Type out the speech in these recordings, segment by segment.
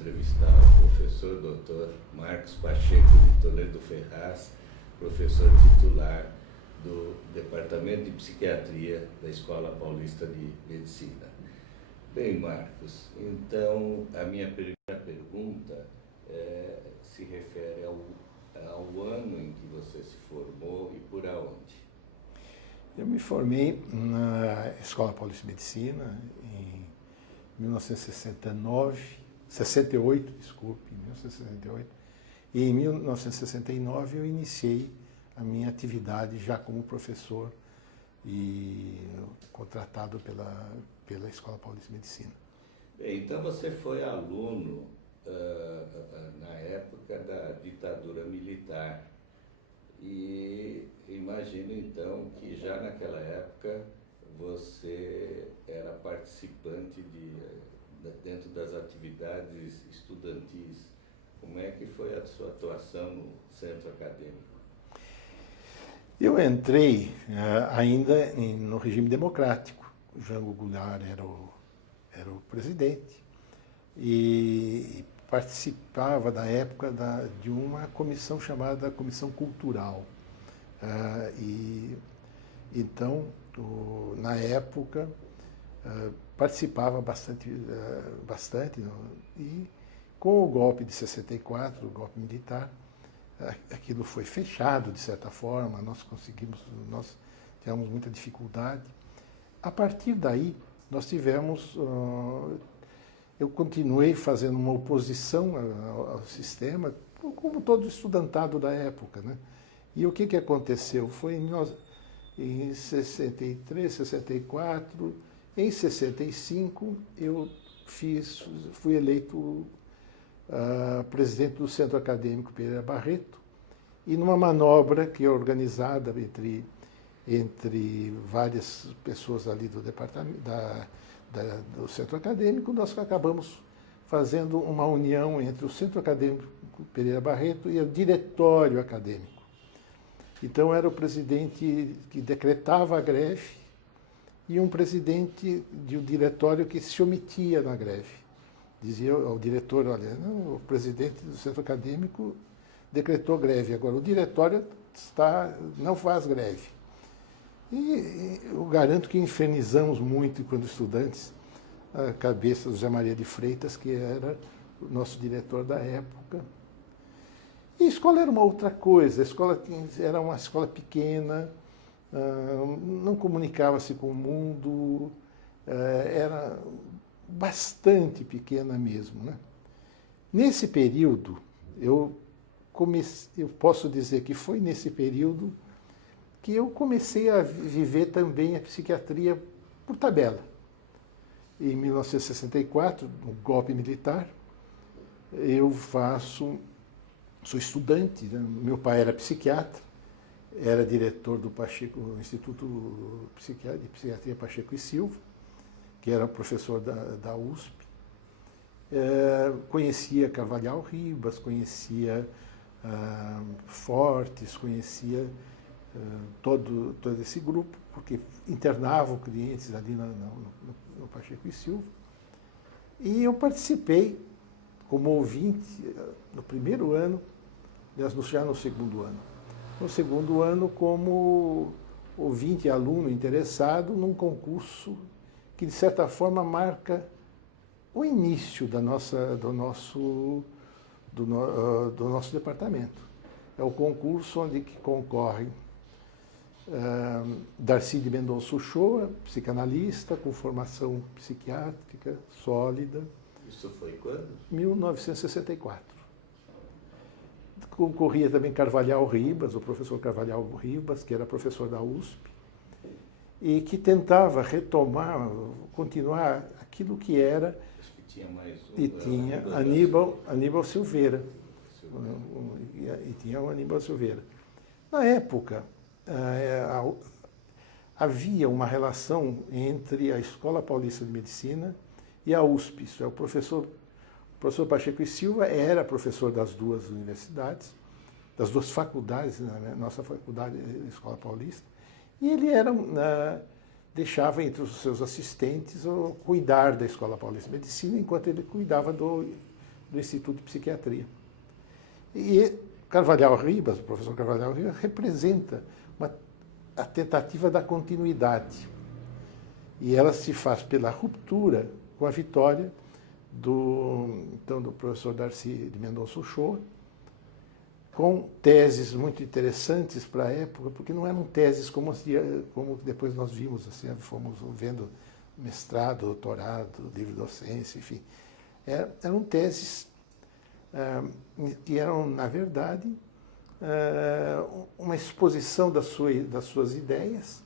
entrevistar o professor Dr. Marcos Pacheco de Toledo Ferraz, professor titular do Departamento de Psiquiatria da Escola Paulista de Medicina. Bem, Marcos, então a minha primeira pergunta se refere ao ano em que você se formou e por aonde? Eu me formei na Escola Paulista de Medicina em 1968, desculpe, 1968. E em 1969 eu iniciei a minha atividade já como professor e contratado pela Escola Paulista de Medicina. Bem, então você foi aluno na época da ditadura militar. E imagino então que já naquela época você era participante dentro das atividades estudantis. Como é que foi a sua atuação no centro acadêmico? Eu entrei ainda no regime democrático. O Jango Goulart era o presidente e participava da época de uma comissão chamada Comissão Cultural. Então, na época, participava bastante, e com o golpe de 64, o golpe militar, aquilo foi fechado de certa forma, nós tivemos muita dificuldade. A partir daí, nós tivemos, eu continuei fazendo uma oposição ao sistema, como todo estudantado da época, né? E o que aconteceu? Foi em 63, 64, em 65 eu fui eleito presidente do Centro Acadêmico Pereira Barreto, e numa manobra que é organizada entre várias pessoas ali do departamento, do Centro Acadêmico, nós acabamos fazendo uma união entre o Centro Acadêmico Pereira Barreto e o Diretório Acadêmico. Então era o presidente que decretava a greve e um presidente de um diretório que se omitia na greve. Dizia ao diretor, olha, não, o presidente do centro acadêmico decretou greve, agora o diretório não faz greve. E eu garanto que infernizamos muito, quando estudantes, a cabeça do José Maria de Freitas, que era o nosso diretor da época. E a escola era uma outra coisa, a escola era uma escola pequena, não comunicava-se com o mundo, era bastante pequena mesmo, né? Nesse período, eu posso dizer que foi nesse período que eu comecei a viver também a psiquiatria por tabela. Em 1964, no golpe militar, eu sou estudante, né? Meu pai era psiquiatra, era diretor do Instituto de Psiquiatria Pacheco e Silva, que era professor da USP. Conhecia Carvalhal Ribas, conhecia Fortes, conhecia todo esse grupo, porque internavam clientes ali no Pacheco e Silva. E eu participei como ouvinte no primeiro ano, já no segundo ano. No segundo ano, como ouvinte e aluno interessado num concurso que, de certa forma, marca o início do nosso departamento. É o concurso onde concorrem Darcy de Mendonça Uchoa, psicanalista, com formação psiquiátrica sólida. Isso foi quando? 1964. Concorria também Carvalhal Ribas, o professor Carvalhal Ribas, que era professor da USP, e que tentava continuar aquilo que era. Acho que tinha mais um. E tinha Aníbal Silveira. E tinha o Aníbal Silveira. Na época, havia uma relação entre a Escola Paulista de Medicina e a USP. Isso é, o professor Pacheco e Silva era professor das duas universidades, das duas faculdades, né, nossa faculdade, a Escola Paulista, e ele deixava entre os seus assistentes cuidar da Escola Paulista de Medicina, enquanto ele cuidava do Instituto de Psiquiatria. E Carvalhal Ribas, o professor Carvalhal Ribas, representa a tentativa da continuidade. E ela se faz pela ruptura com a vitória do professor Darcy de Mendonça Uchoa, com teses muito interessantes para a época, porque não eram teses como depois nós vimos, assim, fomos vendo mestrado, doutorado, livre docência, enfim. Eram teses que eram, na verdade, uma exposição das suas ideias,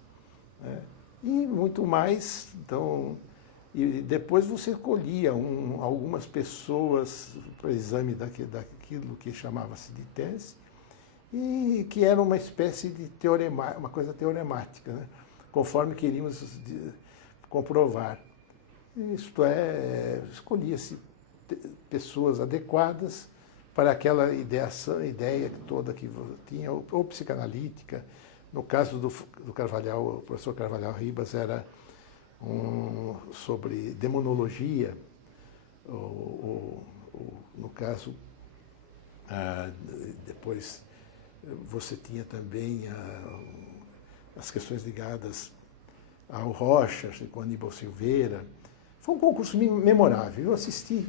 e muito mais. Então, e depois você colhia algumas pessoas para o exame daquilo que chamava-se de tese, e que era uma espécie de uma coisa teoremática, né? Conforme queríamos comprovar. Isto é, escolhia-se pessoas adequadas para aquela ideia toda que tinha, ou psicanalítica. No caso do Carvalhal, o professor Carvalhal Ribas era sobre demonologia, no caso, depois você tinha também as questões ligadas ao Rocha, com Aníbal Silveira. Foi um concurso memorável, eu assisti.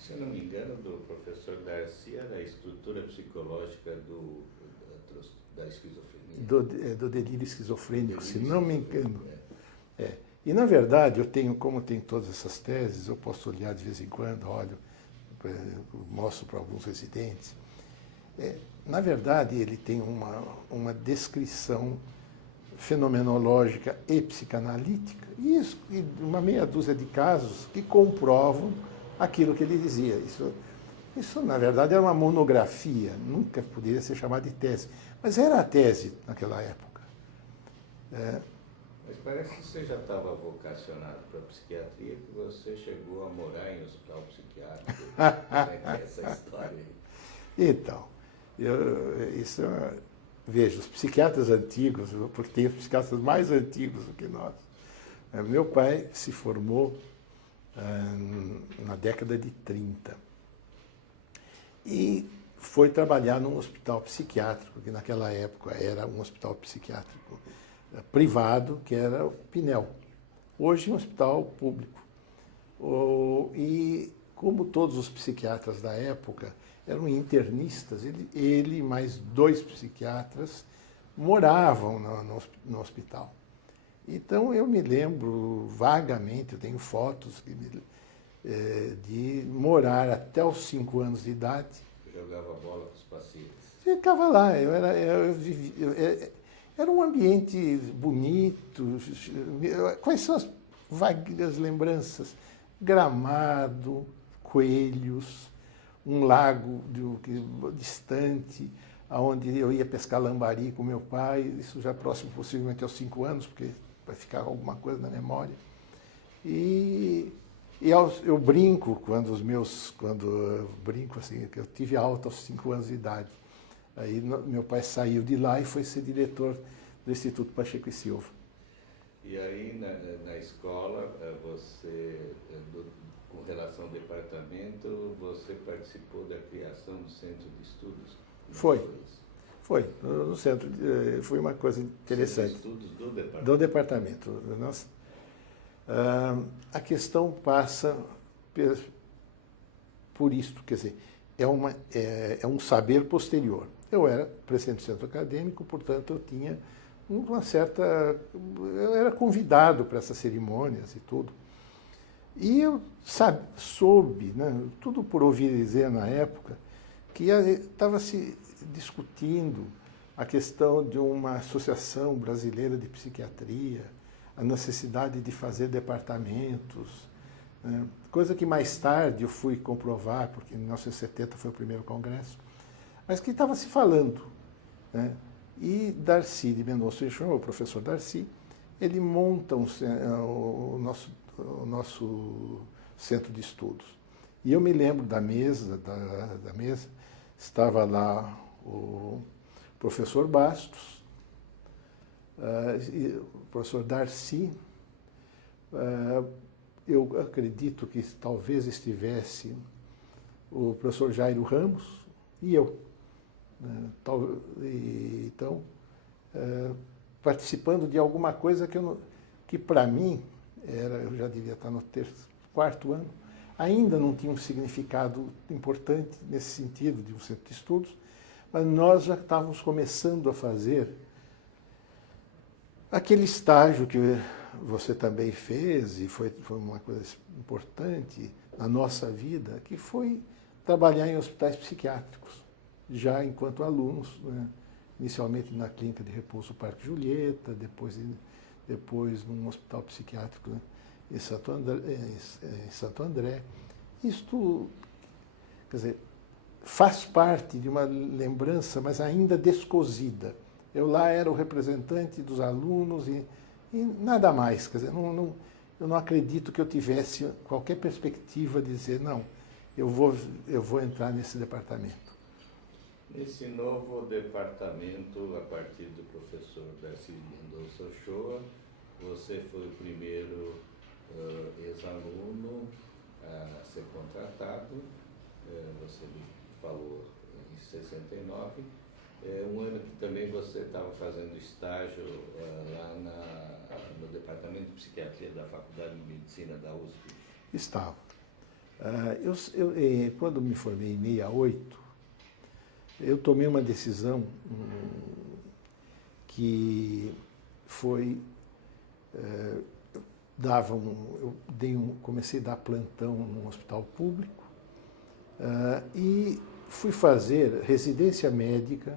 Se eu não me engano, do professor Darcy era a estrutura psicológica da esquizofrenia. Do delírio esquizofrênico, se não me engano. E, na verdade, como eu tenho todas essas teses, eu posso olhar de vez em quando, olho, mostro para alguns residentes. Na verdade, ele tem uma descrição fenomenológica e psicanalítica, e uma meia dúzia de casos que comprovam aquilo que ele dizia. Isso, na verdade, era uma monografia, nunca poderia ser chamada de tese, mas era a tese naquela época. Mas parece que você já estava vocacionado para a psiquiatria, que você chegou a morar em hospital psiquiátrico. Como é que é essa história aí? Então, veja, os psiquiatras antigos, porque tem os psiquiatras mais antigos do que nós. Meu pai se formou na década de 30 e foi trabalhar num hospital psiquiátrico, que naquela época era um hospital psiquiátrico privado, que era o Pinel. Hoje é um hospital público. E como todos os psiquiatras da época eram internistas, ele mais 2 psiquiatras moravam no hospital. Então eu me lembro vagamente, eu tenho fotos de morar até os 5 anos de idade. Jogava bola com os pacientes. Ficava lá, era um ambiente bonito. Quais são as vagas lembranças? Gramado, coelhos, um lago distante, onde eu ia pescar lambari com meu pai, isso já próximo possivelmente aos 5 anos, porque vai ficar alguma coisa na memória. E eu brinco quando eu brinco assim, que eu tive alta aos 5 anos de idade. Aí meu pai saiu de lá e foi ser diretor do Instituto Pacheco e Silva. E aí na escola, com relação ao departamento, você participou da criação do centro de estudos? Foi. No centro, foi uma coisa interessante. Centro de estudos do departamento? Do departamento. Nossa. A questão passa por isto, quer dizer, é um saber posterior. Eu era presidente do centro acadêmico, portanto eu tinha eu era convidado para essas cerimônias e tudo. E eu soube, né, tudo por ouvir dizer na época, que estava se discutindo a questão de uma associação brasileira de psiquiatria, a necessidade de fazer departamentos, né, coisa que mais tarde eu fui comprovar, porque em 1970 foi o primeiro congresso, mas que estava se falando, né? E Darcy de Mendonça Uchoa, o professor Darcy, ele monta o nosso centro de estudos. E eu me lembro da mesa, estava lá o professor Bastos, o professor Darcy, eu acredito que talvez estivesse o professor Jairo Ramos e eu. Né? Então, participando de alguma coisa que para mim, eu já devia estar no quarto ano, ainda não tinha um significado importante nesse sentido de um centro de estudos, mas nós já estávamos começando a fazer aquele estágio que você também fez, e foi uma coisa importante na nossa vida, que foi trabalhar em hospitais psiquiátricos, já enquanto alunos, né? Inicialmente na clínica de repouso Parque Julieta, depois num hospital psiquiátrico, né? em Santo André. Isto, quer dizer, faz parte de uma lembrança, mas ainda descosida. Eu lá era o representante dos alunos e nada mais. Quer dizer, eu não acredito que eu tivesse qualquer perspectiva de dizer, não, eu vou entrar nesse departamento. Nesse novo departamento, a partir do professor Darcy Mendonça Ochoa, você foi o primeiro ex-aluno a ser contratado, você me falou em 69, um ano que também você estava fazendo estágio lá no Departamento de Psiquiatria da Faculdade de Medicina da USP. Estava. Quando me formei em 68, eu tomei uma decisão que foi... comecei a dar plantão num hospital público e fui fazer residência médica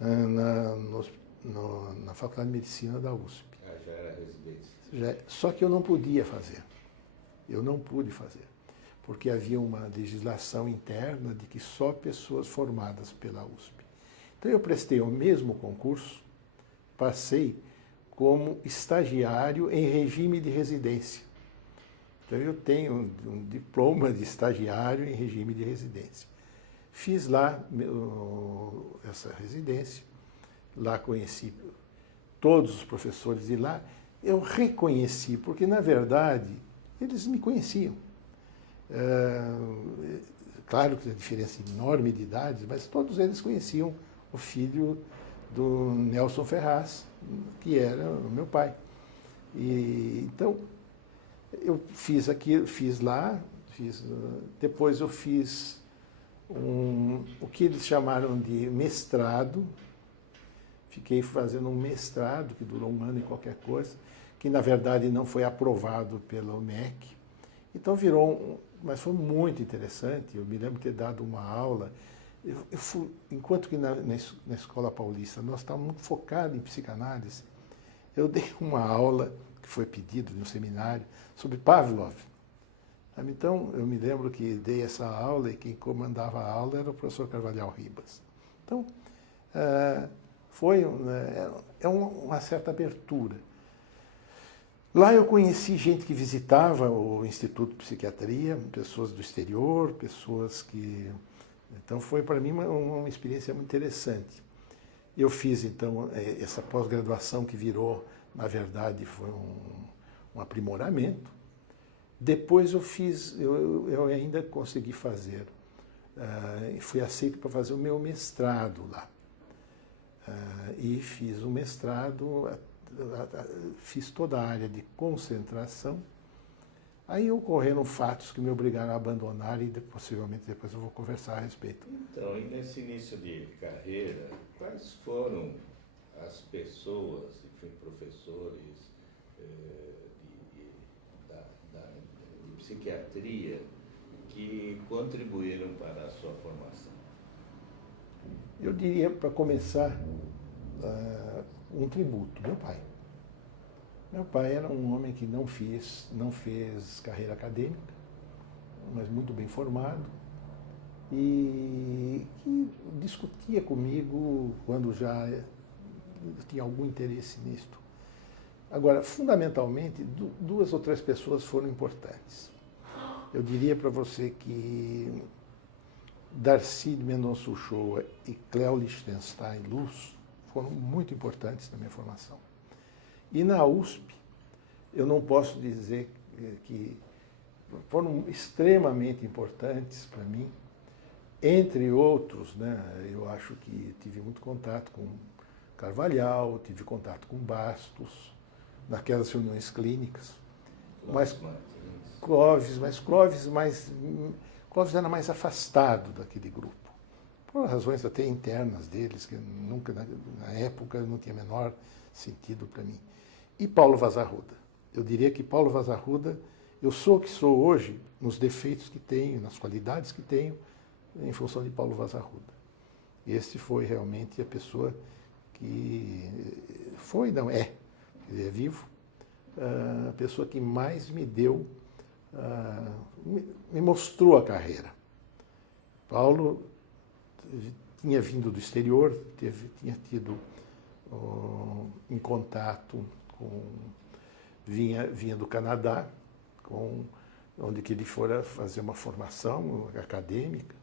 na Faculdade de Medicina da USP. Já era residência? Só que eu não podia fazer. Eu não pude fazer, porque havia uma legislação interna de que só pessoas formadas pela USP. Então eu prestei o mesmo concurso, passei como estagiário em regime de residência. Então eu tenho um diploma de estagiário em regime de residência. Fiz lá essa residência, lá conheci todos os professores de lá. Eu reconheci, porque na verdade eles me conheciam. Claro que tem diferença enorme de idades, mas todos eles conheciam o filho do Nelson Ferraz, que era o meu pai. Então, eu fiz lá, depois eu fiz o que eles chamaram de mestrado. Fiquei fazendo um mestrado, que durou um ano e qualquer coisa, que na verdade não foi aprovado pelo MEC. Então mas foi muito interessante. Eu me lembro de ter dado uma aula. Enquanto que na Escola Paulista nós estávamos muito focados em psicanálise, eu dei uma aula, que foi pedido no seminário, sobre Pavlov. Então, eu me lembro que dei essa aula e quem comandava a aula era o professor Carvalhal Ribas. Então, foi uma certa abertura. Lá eu conheci gente que visitava o Instituto de Psiquiatria, pessoas do exterior, pessoas que... Então foi para mim uma experiência muito interessante. Eu fiz então essa pós-graduação que virou, na verdade, foi um aprimoramento. Depois eu ainda consegui fazer, fui aceito para fazer o meu mestrado lá. E fiz o mestrado, fiz toda a área de concentração. Aí ocorreram fatos que me obrigaram a abandonar e possivelmente depois eu vou conversar a respeito. Então, e nesse início de carreira, quais foram as pessoas, enfim, professores de psiquiatria que contribuíram para a sua formação? Eu diria, para começar, um tributo, meu pai. Meu pai era um homem que não fez carreira acadêmica, mas muito bem formado, e que discutia comigo quando já tinha algum interesse nisto. Agora, fundamentalmente, duas ou três pessoas foram importantes. Eu diria para você que Darcy Mendonça Ochoa e Cléo Lichtenstein Luz foram muito importantes na minha formação. E na USP, eu não posso dizer que foram extremamente importantes para mim. Entre outros, né, eu acho que tive muito contato com Carvalhal, tive contato com Bastos, naquelas reuniões clínicas. Mas Clóvis era mais afastado daquele grupo, por razões até internas deles, que nunca, na época, não tinha menor sentido para mim. E Paulo Vaz Arruda. Eu diria que Paulo Vaz Arruda, eu sou o que sou hoje, nos defeitos que tenho, nas qualidades que tenho, em função de Paulo Vaz Arruda. Esse foi realmente a pessoa que foi, não é, ele é vivo, a pessoa que mais me deu, me mostrou a carreira. Paulo tinha vindo do exterior, tinha tido em contato com, vinha do Canadá, onde que ele fora fazer uma formação acadêmica,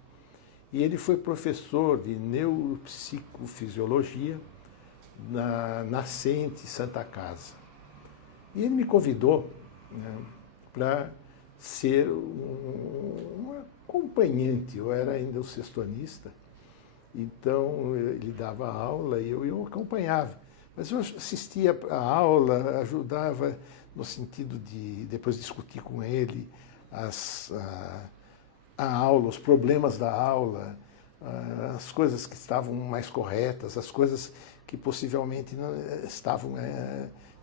e ele foi professor de neuropsicofisiologia na Nascente Santa Casa. E ele me convidou, né, para ser um acompanhante. Eu era ainda o sextonista, então ele dava aula e eu acompanhava. Mas eu assistia à aula, ajudava no sentido de depois discutir com ele a aula, os problemas da aula, as coisas que estavam mais corretas, as coisas que possivelmente não estavam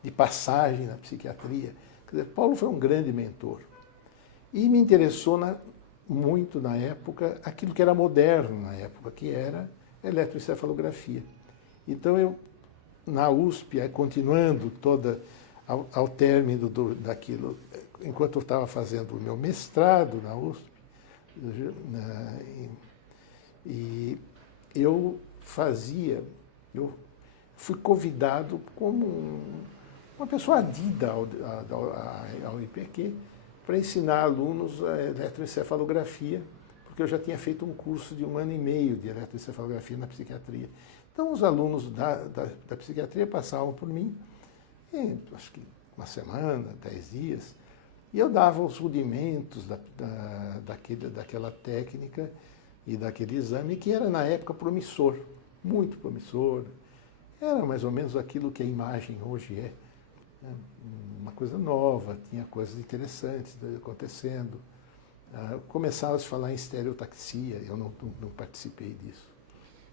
de passagem na psiquiatria. Quer dizer, Paulo foi um grande mentor. E me interessou muito na época aquilo que era moderno na época, que era a eletroencefalografia. Então eu, na USP, continuando ao término daquilo, enquanto eu estava fazendo o meu mestrado na USP, e eu fui convidado como uma pessoa adida ao IPQ para ensinar alunos a eletroencefalografia, porque eu já tinha feito um curso de 1 ano e meio de eletroencefalografia na psiquiatria. Então, os alunos da psiquiatria passavam por mim, acho que uma semana, 10 dias, e eu dava os rudimentos daquela técnica e daquele exame, que era, na época, promissor, muito promissor. Era mais ou menos aquilo que a imagem hoje é, né? Uma coisa nova, tinha coisas interessantes acontecendo. Começava a se falar em estereotaxia, eu não participei disso.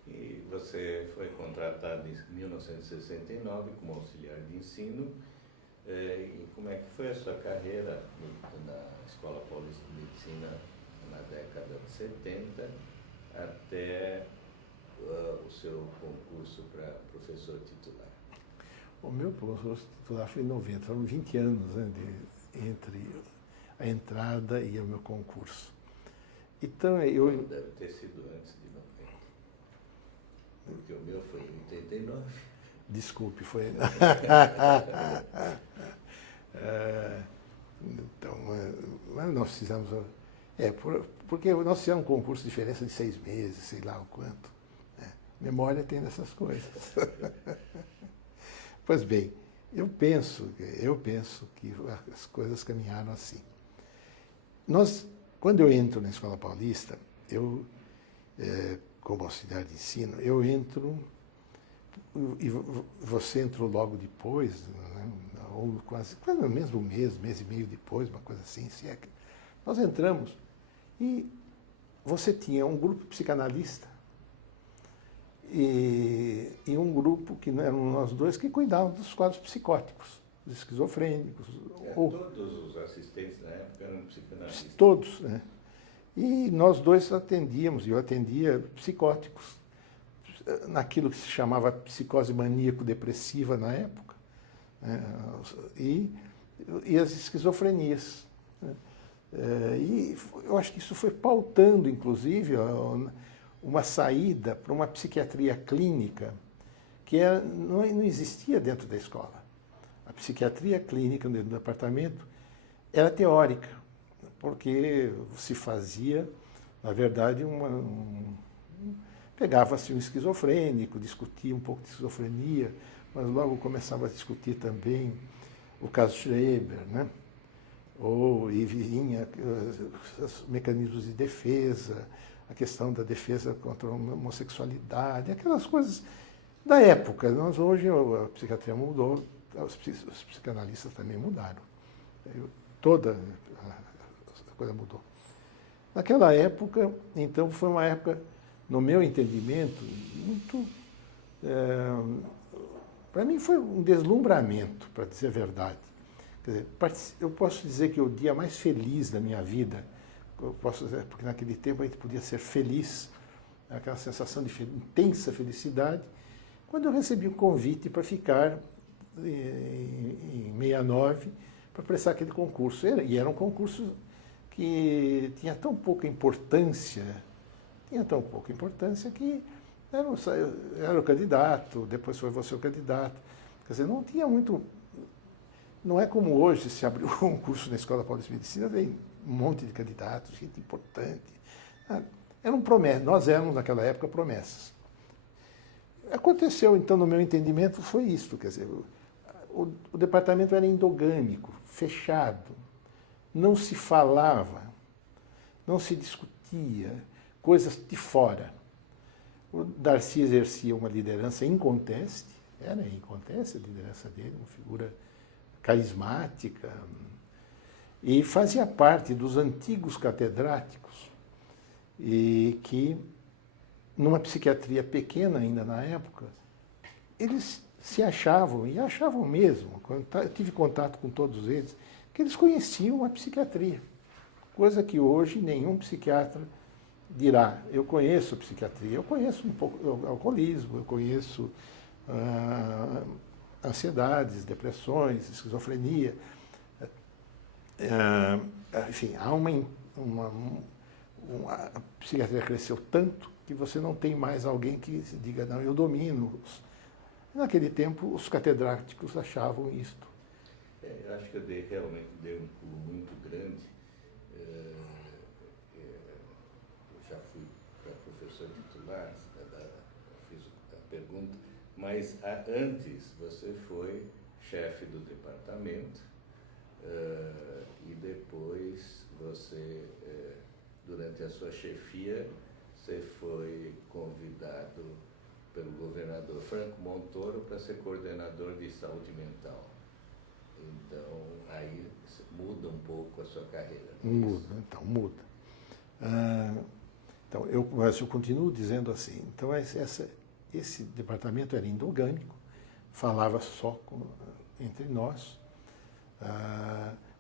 E você foi contratado em 1969 como auxiliar de ensino. E como é que foi a sua carreira na Escola Paulista de Medicina na década de 70 até o seu concurso para professor titular? O meu professor titular foi em 90, foram 20 anos, né, entre a entrada e o meu concurso. Então eu... Deve ter sido antes de 90, porque o meu foi em 89. Desculpe, foi... Então, mas nós fizemos... porque nós fizemos um concurso de diferença de 6 meses, sei lá o quanto. Memória tem dessas coisas. Pois bem, eu penso que as coisas caminharam assim. Quando eu entro na Escola Paulista, como auxiliar de ensino, eu entro, e você entrou logo depois, né, ou quase no mesmo mês e meio depois, uma coisa assim, nós entramos e você tinha um grupo psicanalista e um grupo que eram nós dois que cuidavam dos quadros psicóticos, dos esquizofrênicos. Todos os assistentes na época eram psicanalistas. Todos, né? E nós dois atendíamos, e eu atendia psicóticos, naquilo que se chamava psicose maníaco-depressiva na época, né? E as esquizofrenias, né? E eu acho que isso foi pautando, inclusive, uma saída para uma psiquiatria clínica que não existia dentro da escola. A psiquiatria clínica dentro do departamento era teórica, porque se fazia, na verdade, pegava-se um esquizofrênico, discutia um pouco de esquizofrenia, mas logo começava a discutir também o caso Schreber, né? e vinha os mecanismos de defesa, a questão da defesa contra a homossexualidade, aquelas coisas da época. Nós hoje a psiquiatria mudou, os psicanalistas também mudaram. Toda a coisa mudou. Naquela época, então, foi uma época, no meu entendimento, muito... para mim foi um deslumbramento, para dizer a verdade. Quer dizer, eu posso dizer que o dia mais feliz da minha vida, eu posso dizer, porque naquele tempo a gente podia ser feliz, aquela sensação de intensa felicidade, quando eu recebi um convite para ficar em 69 para prestar aquele concurso. E era um concurso que tinha tão pouca importância que era o candidato, depois foi você o candidato. Quer dizer, não tinha muito... Não é como hoje, se abriu um curso na Escola Paulista de Medicina, vem um monte de candidatos, gente importante. Eram promessas, nós éramos naquela época promessas. Aconteceu, então, no meu entendimento, foi isso, quer dizer, o departamento era endogâmico, fechado, não se falava, não se discutia, coisas de fora. O Darcy exercia uma liderança inconteste, era inconteste a liderança dele, uma figura carismática, e fazia parte dos antigos catedráticos, e que, numa psiquiatria pequena ainda na época, eles se achavam, e achavam mesmo, quando eu tive contato com todos eles, que eles conheciam a psiquiatria, coisa que hoje nenhum psiquiatra dirá. Eu conheço a psiquiatria, eu conheço um pouco o alcoolismo, eu conheço ansiedades, depressões, esquizofrenia. Enfim, a psiquiatria cresceu tanto que você não tem mais alguém que se diga, não, eu domino. Naquele tempo, os catedráticos achavam isto. Eu acho que eu realmente dei um pulo muito grande. Eu já fui professor titular, fiz a pergunta, mas antes você foi chefe do departamento e depois você, durante a sua chefia, você foi convidado pelo governador Franco Montoro para ser coordenador de saúde mental. Então, aí muda um pouco a sua carreira. Muda. Mas eu continuo dizendo assim, então esse departamento era endogâmico, falava só entre nós,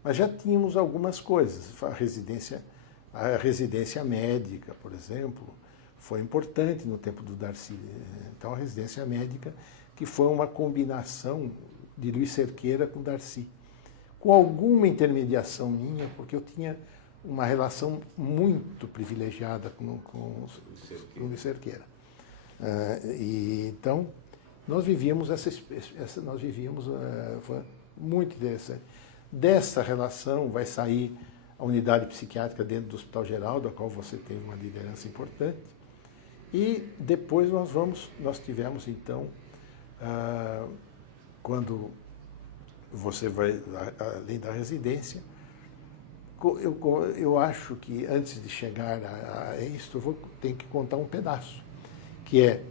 mas já tínhamos algumas coisas. A residência médica, por exemplo, foi importante no tempo do Darcy. Então, a residência médica, que foi uma combinação de Luiz Cerqueira com Darcy, com alguma intermediação minha, porque eu tinha uma relação muito privilegiada com o Luiz Cerqueira. Então, nós vivíamos foi muito interessante. Dessa relação vai sair a unidade psiquiátrica dentro do Hospital Geral, da qual você teve uma liderança importante. E depois nós tivemos, então, quando você vai, além da residência, eu acho que antes de chegar a isso, eu tenho que contar um pedaço, que é,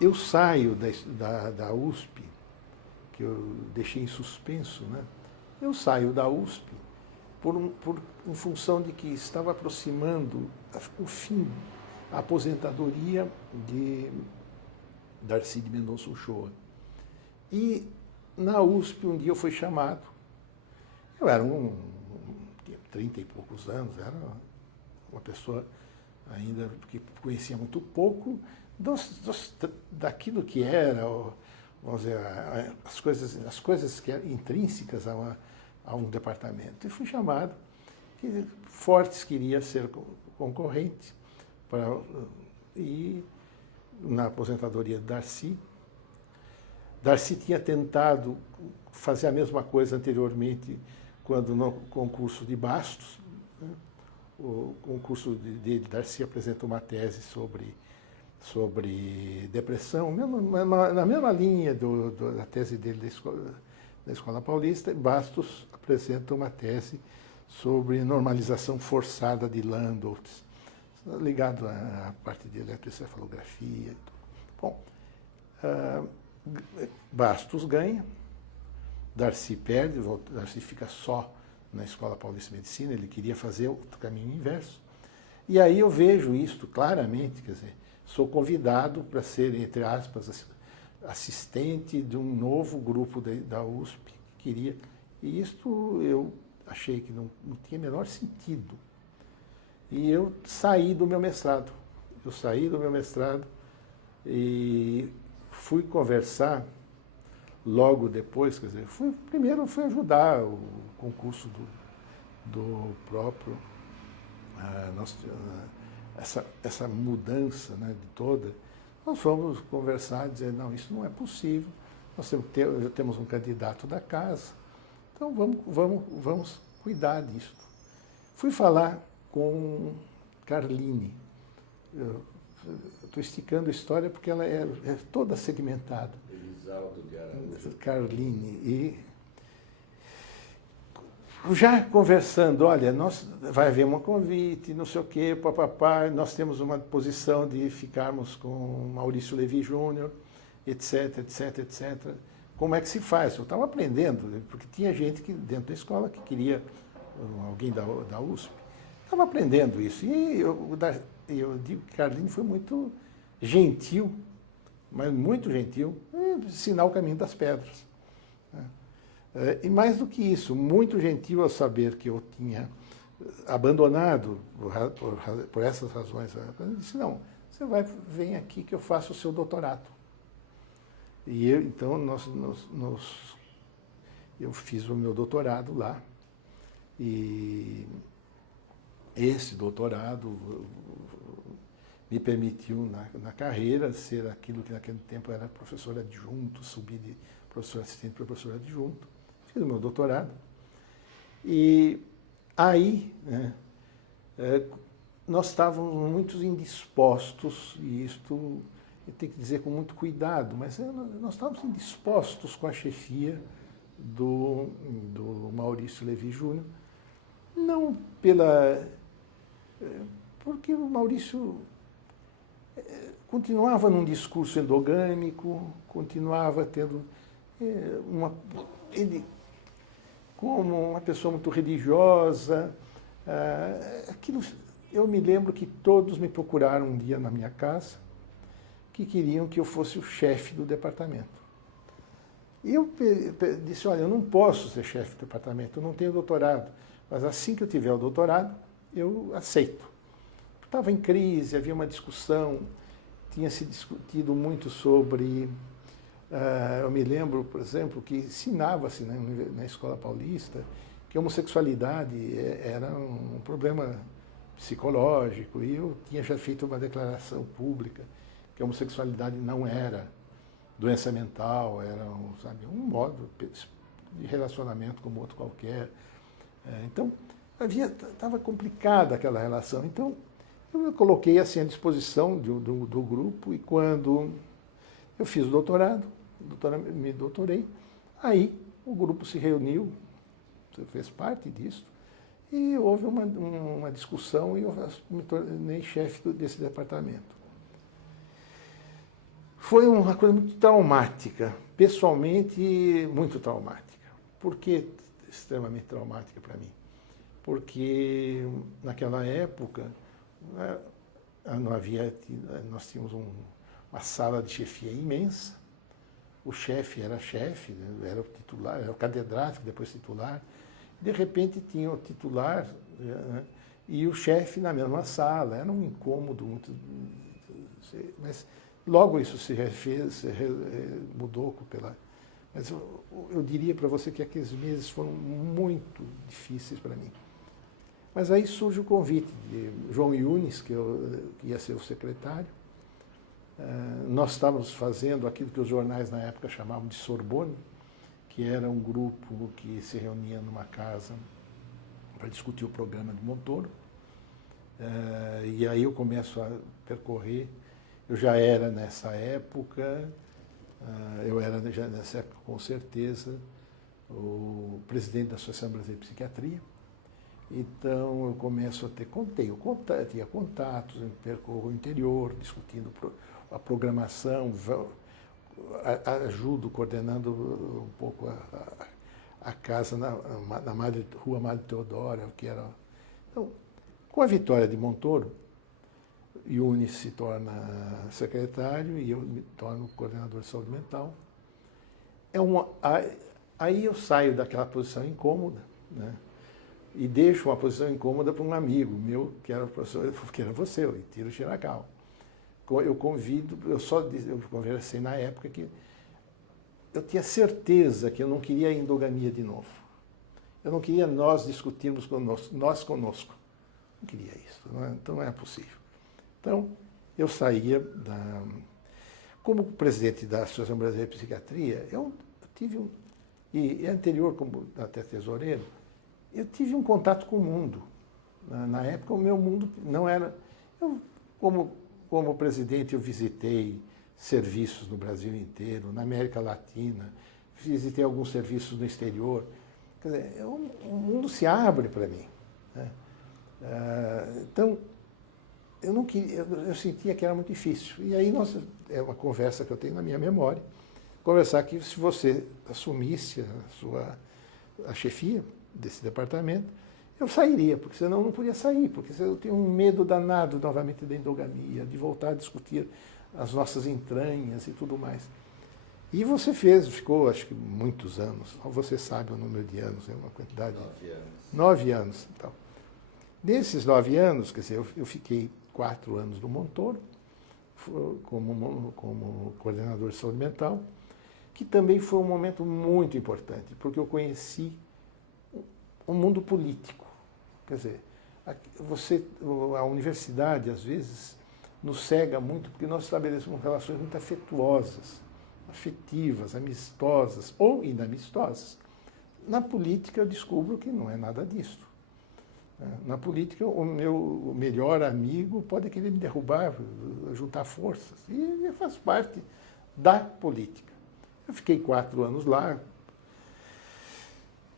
eu saio da USP, que eu deixei em suspenso, né? Eu saio da USP em função de que estava aproximando o fim, a aposentadoria de Darcy de Mendonça Uchoa. E na USP um dia eu fui chamado. Eu era tinha 30 e poucos anos, era uma pessoa ainda que conhecia muito pouco daquilo que era, vamos dizer, as coisas que eram intrínsecas a um departamento. E fui chamado, que Fortes queria ser concorrente e na aposentadoria de Darcy. Darcy tinha tentado fazer a mesma coisa anteriormente, quando no concurso de Bastos, né? O concurso de Darcy apresentou uma tese sobre depressão, na mesma linha da tese dele da Escola Paulista. Bastos apresenta uma tese sobre normalização forçada de Landau, ligado à parte de eletroencefalografia e tudo. Bom, Bastos ganha, Darcy perde, Darcy fica só na Escola Paulista de Medicina, ele queria fazer o caminho inverso. E aí eu vejo isto claramente, quer dizer, sou convidado para ser, entre aspas, assistente de um novo grupo da USP que queria. E isto eu achei que não tinha o menor sentido. E eu saí do meu mestrado. Eu saí do meu mestrado e fui conversar logo depois, quer dizer, primeiro fui ajudar o concurso do próprio, essa mudança, né, de toda. Nós fomos conversar e dizer, não, isso não é possível, nós já temos um candidato da casa, então vamos cuidar disso. Fui falar com Carline. Eu estou esticando a história porque ela é toda segmentada. Elisaldo de Araújo. Carline. E já conversando, olha, vai haver um convite, não sei o quê, papapá, nós temos uma posição de ficarmos com Maurício Levi Júnior, etc, etc, etc. Como é que se faz? Eu estava aprendendo, porque tinha gente dentro da escola que queria, alguém da USP, estava aprendendo isso. E eu digo que Carline foi muito gentil, mas muito gentil, ensinar o caminho das pedras. E mais do que isso, muito gentil ao saber que eu tinha abandonado por essas razões. Ele disse, não, vem aqui que eu faço o seu doutorado. E então eu fiz o meu doutorado lá. E esse doutorado me permitiu, na carreira, ser aquilo que naquele tempo era professor adjunto, subir de professor assistente para professor adjunto. Fiz o meu doutorado. E aí, né, nós estávamos muito indispostos, e isto eu tenho que dizer com muito cuidado, mas nós estávamos indispostos com a chefia do Maurício Levi Júnior, não porque o Maurício continuava num discurso endogâmico, continuava tendo ele como uma pessoa muito religiosa. Aquilo, eu me lembro que todos me procuraram um dia na minha casa, que queriam que eu fosse o chefe do departamento. E eu disse, olha, eu não posso ser chefe do departamento, eu não tenho doutorado, mas assim que eu tiver o doutorado, eu aceito. Estava em crise, havia uma discussão, tinha se discutido muito sobre... eu me lembro, por exemplo, que ensinava-se, né, na Escola Paulista que a homossexualidade era um problema psicológico, e eu tinha já feito uma declaração pública que a homossexualidade não era doença mental, era um modo de relacionamento como outro qualquer. Então, estava complicada aquela relação. Então, eu me coloquei assim à disposição do grupo, e quando eu fiz o doutorado, me doutorei, aí o grupo se reuniu, você fez parte disso, e houve uma discussão e eu me tornei chefe desse departamento. Foi uma coisa muito traumática, pessoalmente muito traumática. Por que extremamente traumática para mim? Porque naquela época nós tínhamos uma sala de chefia imensa, o chefe, né, era o titular, era o catedrático, depois titular. De repente tinha o titular, né, e o chefe na mesma sala. Era um incômodo muito... Mas logo isso se mudou pela... Mas eu diria para você que aqueles meses foram muito difíceis para mim. Mas aí surge o convite de João Yunes, que ia ser o secretário. Nós estávamos fazendo aquilo que os jornais na época chamavam de Sorbonne, que era um grupo que se reunia numa casa para discutir o programa de Montoro. E aí eu começo a percorrer. Eu já era nessa época, com certeza, o presidente da Associação Brasileira de Psiquiatria, Então eu começo a tinha contatos, eu percorro o interior, discutindo a programação, ajudo coordenando um pouco a casa na Rua Madre Teodora, que era... Então, com a vitória de Montoro, Yunes se torna secretário e eu me torno coordenador de saúde mental. Aí eu saio daquela posição incômoda, né? E deixo uma posição incômoda para um amigo meu, que era o professor, que era você, o Itiro Shirakawa. Eu conversei na época que eu tinha certeza que eu não queria a endogamia de novo. Eu não queria nós discutirmos conosco, nós conosco. Não queria isso, então não é possível. Então, eu saía como presidente da Associação Brasileira de Psiquiatria, eu tive e anterior como até tesoureiro, eu tive um contato com o mundo. Na época, o meu mundo não era... Como presidente, eu visitei serviços no Brasil inteiro, na América Latina, visitei alguns serviços no exterior. Quer dizer, o mundo se abre para mim, né? Então, eu não queria, eu sentia que era muito difícil. E aí, é uma conversa que eu tenho na minha memória, conversar que se você assumisse a chefia desse departamento, eu sairia, porque senão eu não podia sair, porque eu tenho um medo danado novamente da endogamia, de voltar a discutir as nossas entranhas e tudo mais. E você ficou acho que muitos anos, você sabe o número de anos, é uma quantidade... 9 anos. 9 anos. Então. Nesses 9 anos, quer dizer, eu fiquei 4 anos no Montoro, como coordenador de saúde mental, que também foi um momento muito importante, porque eu conheci o mundo político. Quer dizer, a universidade, às vezes, nos cega muito, porque nós estabelecemos relações muito afetivas, amistosas ou inamistosas. Na política, eu descubro que não é nada disso. Na política, o meu melhor amigo pode querer me derrubar, juntar forças, e faz parte da política. Eu fiquei 4 anos lá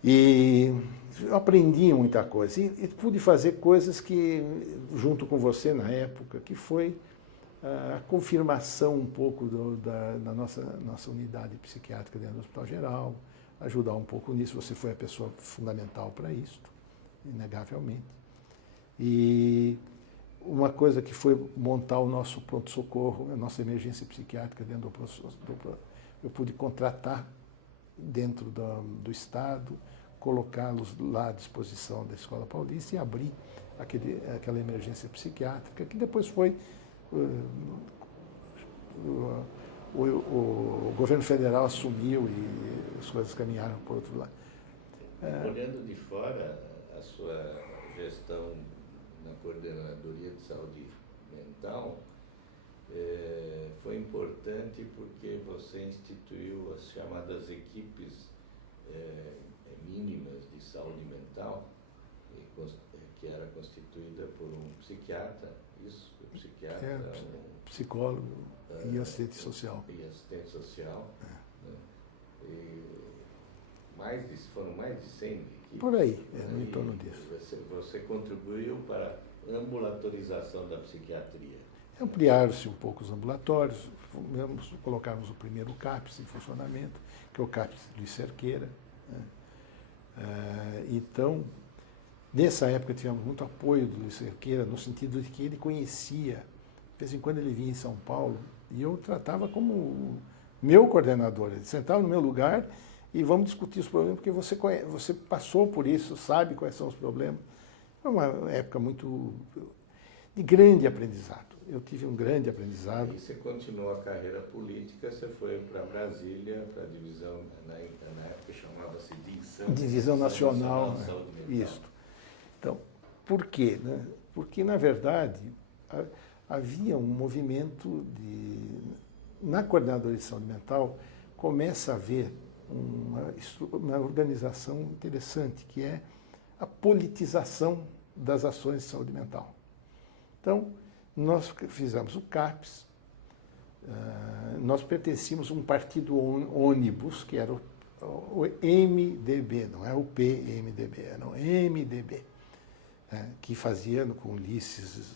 e eu aprendi muita coisa. E pude fazer coisas que, junto com você na época, que foi a confirmação um pouco da nossa unidade psiquiátrica dentro do Hospital Geral, ajudar um pouco nisso. Você foi a pessoa fundamental para isso, inegavelmente. E uma coisa que foi montar o nosso pronto-socorro, a nossa emergência psiquiátrica dentro do eu pude contratar dentro do Estado, colocá-los lá à disposição da Escola Paulista e abrir aquela emergência psiquiátrica, que depois foi... O governo federal assumiu e as coisas caminharam por outro lado. Olhando de fora, a sua gestão na Coordenadoria de Saúde Mental foi importante porque você instituiu as chamadas equipes mínimas de saúde mental, que era constituída por um psiquiatra, psicólogo e assistente social. Né? E foram mais de 100 equipes. Por aí, em torno disso. Você contribuiu para a ambulatorização da psiquiatria. Ampliaram-se um pouco os ambulatórios, colocamos o primeiro CAPS em funcionamento, que é o CAPS Luiz Cerqueira, né? Então, nessa época tivemos muito apoio do Luiz Cerqueira, no sentido de que ele conhecia, de vez em quando ele vinha em São Paulo, e eu tratava como meu coordenador. Ele sentava no meu lugar e vamos discutir os problemas, porque você passou por isso, sabe quais são os problemas. Foi uma época muito de grande aprendizado. Eu tive um grande aprendizado. E você continuou a carreira política, você foi para Brasília, para a divisão, na época chamava-se Divisão Nacional de Saúde Mental. Isso. Então, por quê? Né? Porque, na verdade, havia um movimento na Coordenadoria de Saúde Mental, começa a haver uma organização interessante, que é a politização das ações de saúde mental. Então, nós fizemos o CAPS, nós pertencíamos a um partido ônibus, que era o MDB, não é o PMDB, era o MDB. que fazia com Ulisses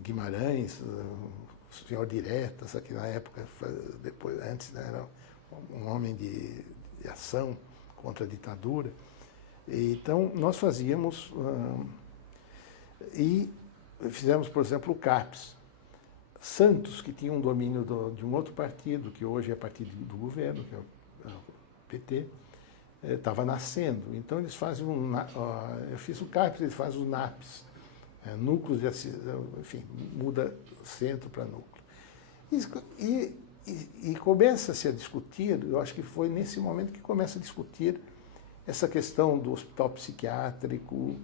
Guimarães, o senhor Diretas, que na época, depois, antes, né, era um homem de ação contra a ditadura. Então, nós fazíamos, e fizemos, por exemplo, o CAPES. Santos, que tinha um domínio de um outro partido, que hoje é partido do governo, que é o PT, estava nascendo. Então, eles fazem eu fiz o CAPES, eles fazem os NAPs, núcleos de, enfim, muda centro para núcleo. E começa-se a discutir, eu acho que foi nesse momento que começa a discutir essa questão do hospital psiquiátrico,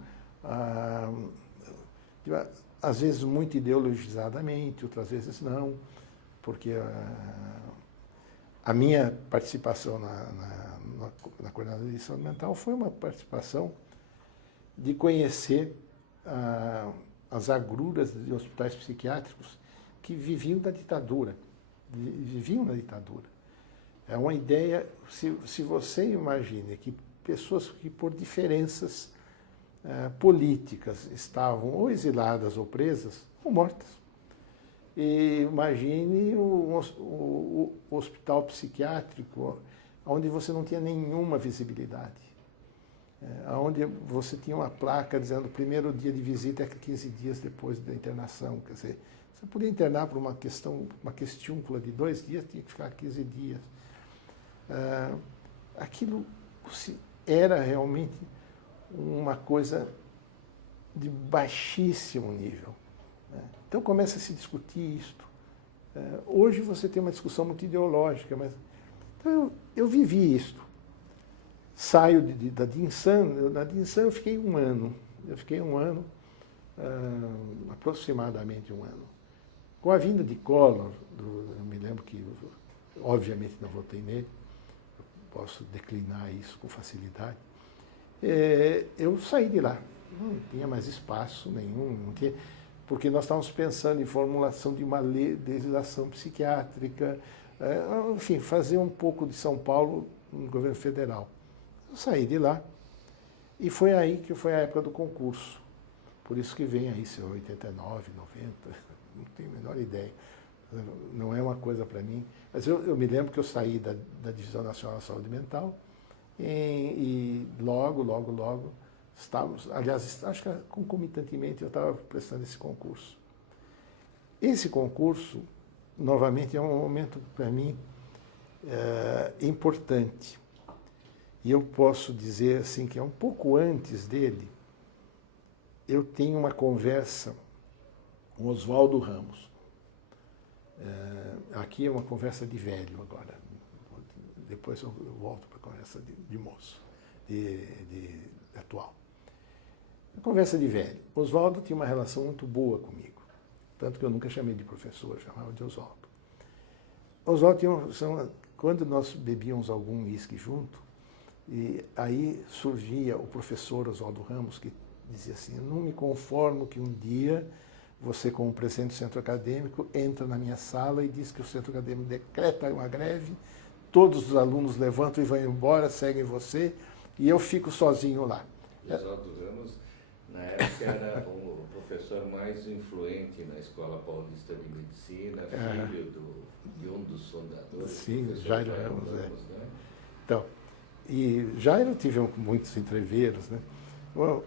às vezes muito ideologizadamente, outras vezes não, porque a minha participação na coordenadoria de saúde mental foi uma participação de conhecer as agruras de hospitais psiquiátricos que viviam da ditadura. É uma ideia, se você imagina que pessoas que por diferenças políticas estavam ou exiladas ou presas, ou mortas. E imagine o hospital psiquiátrico onde você não tinha nenhuma visibilidade. Onde você tinha uma placa dizendo o primeiro dia de visita é 15 dias depois da internação. Quer dizer, você podia internar por uma questiúncula de 2 dias, tinha que ficar 15 dias. Aquilo era realmente uma coisa de baixíssimo nível. Então começa a se discutir isto. Hoje você tem uma discussão muito ideológica, mas então eu vivi isto. Saio da DINSAN, na DINSAN eu fiquei um ano. Aproximadamente um ano. Com a vinda de Collor, eu me lembro que, obviamente, não votei nele, eu posso declinar isso com facilidade. Eu saí de lá, não tinha mais espaço nenhum, não tinha, porque nós estávamos pensando em formulação de uma legislação psiquiátrica, enfim, fazer um pouco de São Paulo no governo federal. Eu saí de lá e foi aí que foi a época do concurso. Por isso que vem aí seu 89, 90, não tenho a menor ideia. Não é uma coisa para mim. Mas eu me lembro que eu saí da Divisão Nacional da Saúde Mental e logo estávamos, aliás, acho que concomitantemente eu estava prestando esse concurso. Esse concurso, novamente, é um momento para mim importante. E eu posso dizer assim que um pouco antes dele, eu tenho uma conversa com Oswaldo Ramos. Aqui é uma conversa de velho agora. Depois eu volto para a conversa de moço, de atual. A conversa de velho. Oswaldo tinha uma relação muito boa comigo. Tanto que eu nunca chamei de professor, eu chamava de Oswaldo. Oswaldo tinha quando nós bebíamos algum uísque junto, e aí surgia o professor Oswaldo Ramos, que dizia assim: eu não me conformo que um dia você, como presidente do centro acadêmico, entra na minha sala e diz que o centro acadêmico decreta uma greve, todos os alunos levantam e vão embora, seguem você, e eu fico sozinho lá. Oswaldo Ramos, na época, era o professor mais influente na Escola Paulista de Medicina, filho de um dos fundadores. Sim, Jairo Ramos. Né? Então, e Jairo tive muitos entreveros, né? Bom,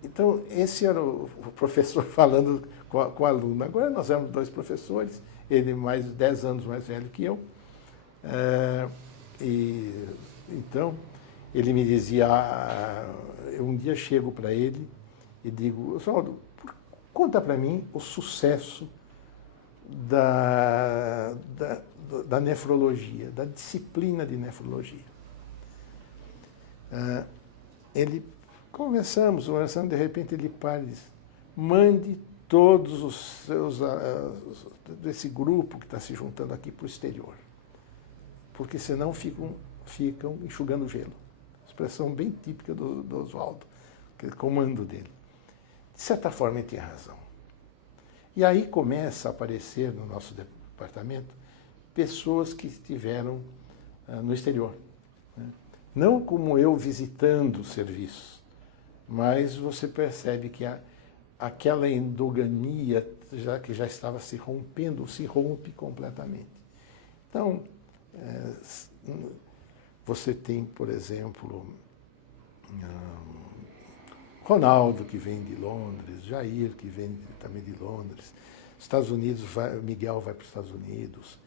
então, esse era o professor falando com o aluno. Agora nós éramos 2 professores, ele mais 10 anos mais velho que eu. Então, ele me dizia, eu um dia chego para ele e digo: Oswaldo, conta para mim o sucesso da nefrologia, da disciplina de nefrologia. Conversamos, de repente ele para e diz: mande todos os seus, desse grupo que está se juntando aqui para o exterior, porque senão ficam enxugando gelo. Expressão bem típica do Oswaldo, aquele comando dele. De certa forma, ele tinha razão. E aí começa a aparecer no nosso departamento pessoas que estiveram no exterior. Né? Não como eu visitando serviços, mas você percebe que aquela endogamia que já estava se rompendo, se rompe completamente. Então, você tem, por exemplo, Ronaldo, que vem de Londres, Jair, que vem também de Londres, Estados Unidos, Miguel vai para os Estados Unidos.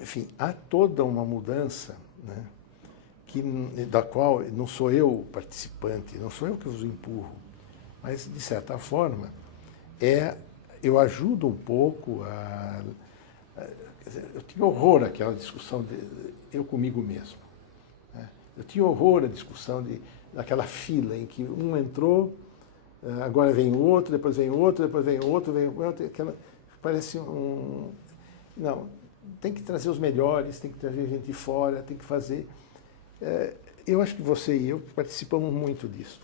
Enfim, há toda uma mudança, né, da qual não sou eu participante, não sou eu que os empurro, mas, de certa forma, eu ajudo um pouco eu tinha horror àquela discussão eu comigo mesmo. Né? Eu tinha horror à discussão daquela fila em que um entrou, agora vem outro, depois vem outro, depois vem outro, parece Não, tem que trazer os melhores, tem que trazer gente de fora, tem que fazer... eu acho que você e eu participamos muito disso,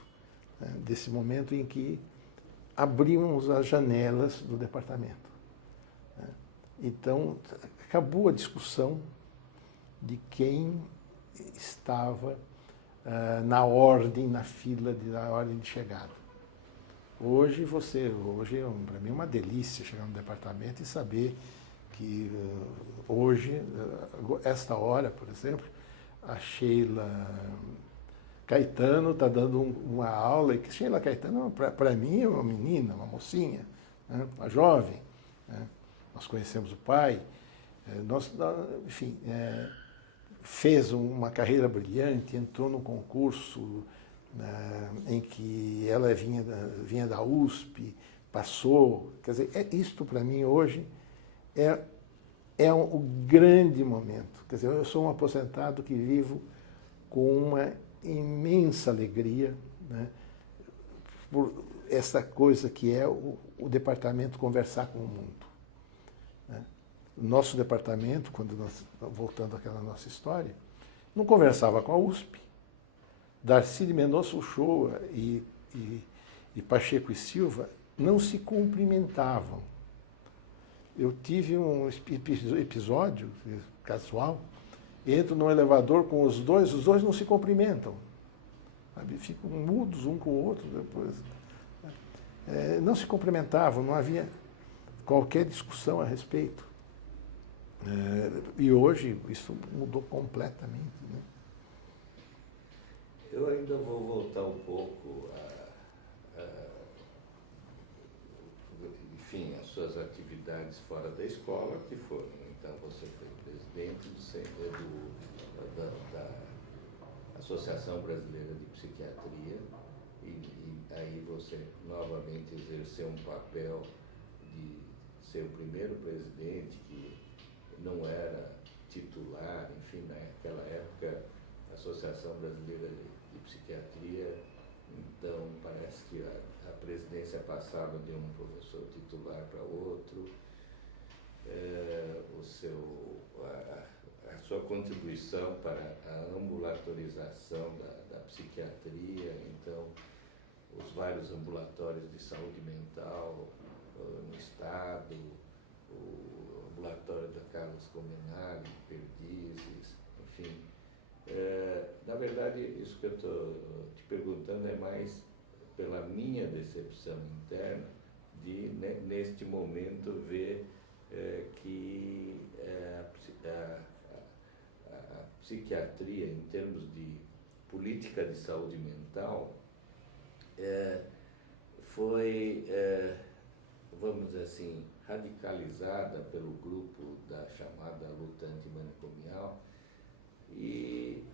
né? Desse momento em que abrimos as janelas do departamento. Né? Então, acabou a discussão de quem estava na ordem, na fila, na ordem de chegada. Hoje, para mim, é uma delícia chegar no departamento e saber que hoje, esta hora, por exemplo, a Sheila Caetano está dando uma aula, e que Sheila Caetano, para mim, é uma menina, uma mocinha, né? Uma jovem. Né? Nós conhecemos o pai, enfim, fez uma carreira brilhante, entrou num concurso em que ela vinha da USP, passou. Quer dizer, isto para mim hoje é um grande momento. Quer dizer, eu sou um aposentado que vivo com uma imensa alegria, né, por essa coisa que é o departamento conversar com o mundo. Né? Nosso departamento, voltando àquela nossa história, não conversava com a USP. Darcy de Mendonça Uchoa e Pacheco e Silva não se cumprimentavam. Eu tive um episódio casual, entro no elevador com os dois não se cumprimentam. Sabe? Ficam mudos um com o outro depois. Não se cumprimentavam, não havia qualquer discussão a respeito. E hoje isso mudou completamente. Né? Eu ainda vou voltar um pouco enfim, as suas atividades fora da escola, que foram. Então, você foi presidente da Associação Brasileira de Psiquiatria, e aí você novamente exerceu um papel de ser o primeiro presidente que não era titular, enfim, naquela época, a Associação Brasileira de Psiquiatria, então parece que a presidência passava de um professor titular para outro. A sua contribuição para a ambulatorização da psiquiatria, então, os vários ambulatórios de saúde mental no Estado, o ambulatório da Carlos Comenari, Perdizes, enfim. Na verdade, isso que eu estou te perguntando é mais pela minha decepção interna de, neste momento, ver que a psiquiatria, em termos de política de saúde mental, foi, vamos dizer assim, radicalizada pelo grupo da chamada luta antimanicomial. E,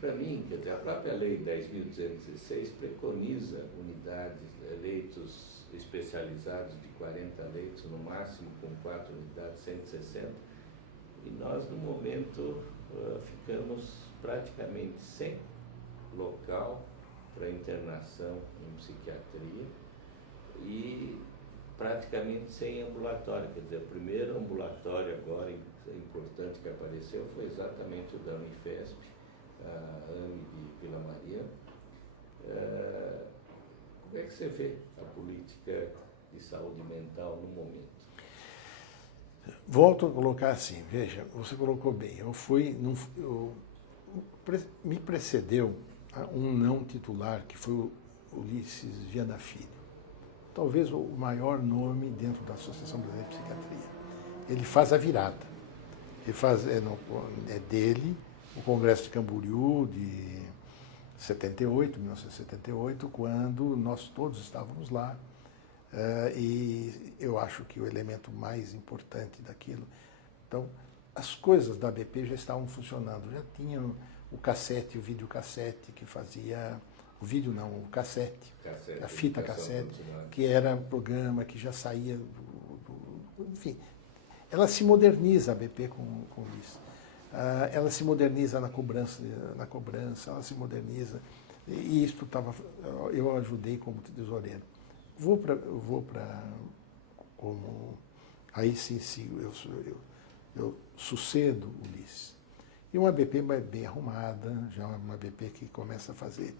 para mim, quer dizer, a própria Lei 10.216 preconiza unidades, leitos especializados de 40 leitos, no máximo com 4 unidades, 160. E nós, no momento, ficamos praticamente sem local para internação em psiquiatria e praticamente sem ambulatório. Quer dizer, o primeiro ambulatório agora importante que apareceu foi exatamente o da Unifesp, a AME de Vila Maria. Como é que você vê a política de saúde mental no momento? Volto a colocar assim, veja, você colocou bem, me precedeu um não titular, que foi o Ulisses Viana Filho. Talvez o maior nome dentro da Associação Brasileira de Psiquiatria. Ele faz a virada. Ele faz, é dele o Congresso de Camboriú de 1978, quando nós todos estávamos lá. E eu acho que o elemento mais importante daquilo... Então, as coisas da BP já estavam funcionando. Já tinham o cassete, o videocassete, que fazia... O vídeo não, o cassete, a fita cassete, que era um programa que já saía enfim, ela se moderniza, a BP, com isso. Ela se moderniza na cobrança, ela se moderniza. E isso eu ajudei como tesoureiro. Vou para como... Aí sim, eu sucedo o Ulisses. E uma BP bem arrumada, já uma BP que começa a fazer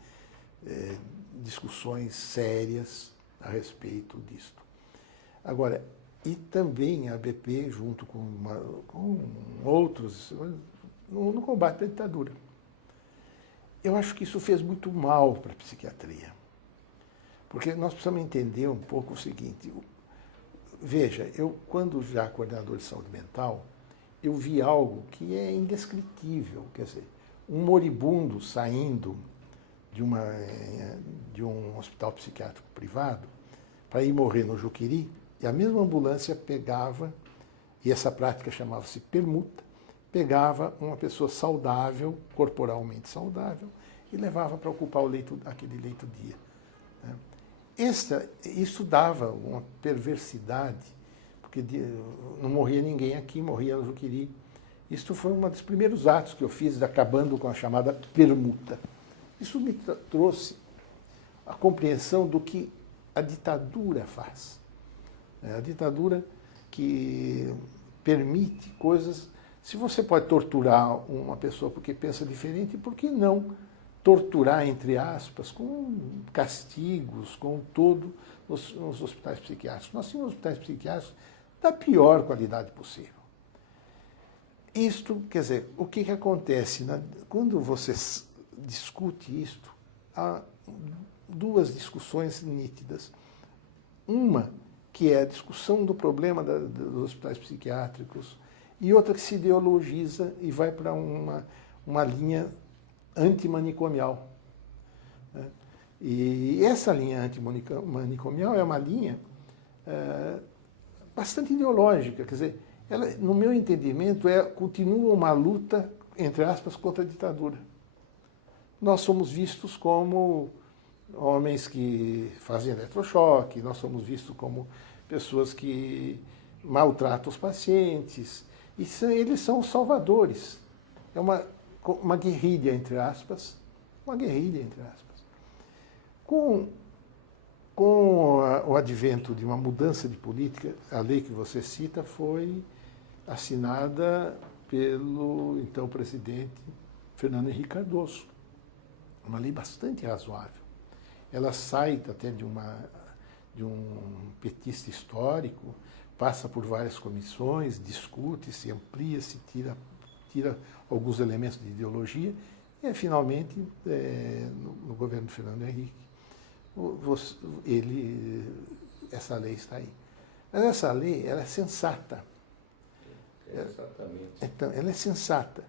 discussões sérias a respeito disto. Agora, e também a BP, junto com outros, no combate à ditadura. Eu acho que isso fez muito mal para a psiquiatria. Porque nós precisamos entender um pouco o seguinte. Veja, eu, quando já coordenador de saúde mental, eu vi algo que é indescritível. Quer dizer, um moribundo saindo de um hospital psiquiátrico privado para ir morrer no Juqueri, e a mesma ambulância pegava, e essa prática chamava-se permuta, pegava uma pessoa saudável, corporalmente saudável, e levava para ocupar aquele leito-dia. Isso dava uma perversidade, porque não morria ninguém aqui, morria no Juqueri. Isso foi um dos primeiros atos que eu fiz, acabando com a chamada permuta. Isso me trouxe a compreensão do que a ditadura faz. A ditadura que permite coisas... Se você pode torturar uma pessoa porque pensa diferente, por que não torturar, entre aspas, com castigos, com tudo, nos hospitais psiquiátricos? Nós tínhamos hospitais psiquiátricos da pior qualidade possível. Isto, quer dizer, o que acontece? Quando você discute isto, há duas discussões nítidas. Uma, que é a discussão do problema dos hospitais psiquiátricos, e outra que se ideologiza e vai para uma linha antimanicomial. E essa linha antimanicomial é uma linha bastante ideológica, quer dizer, ela, no meu entendimento, continua uma luta, entre aspas, contra a ditadura. Nós somos vistos como homens que fazem eletrochoque, nós somos vistos como pessoas que maltratam os pacientes, e eles são os salvadores. É uma guerrilha, entre aspas, Com o advento de uma mudança de política, a lei que você cita foi assinada pelo então presidente Fernando Henrique Cardoso. Uma lei bastante razoável. Ela sai até de um petista histórico, passa por várias comissões, discute-se, amplia-se, tira alguns elementos de ideologia, e finalmente, no governo de Fernando Henrique, essa lei está aí. Mas essa lei, ela é sensata. Exatamente. Então, ela é sensata.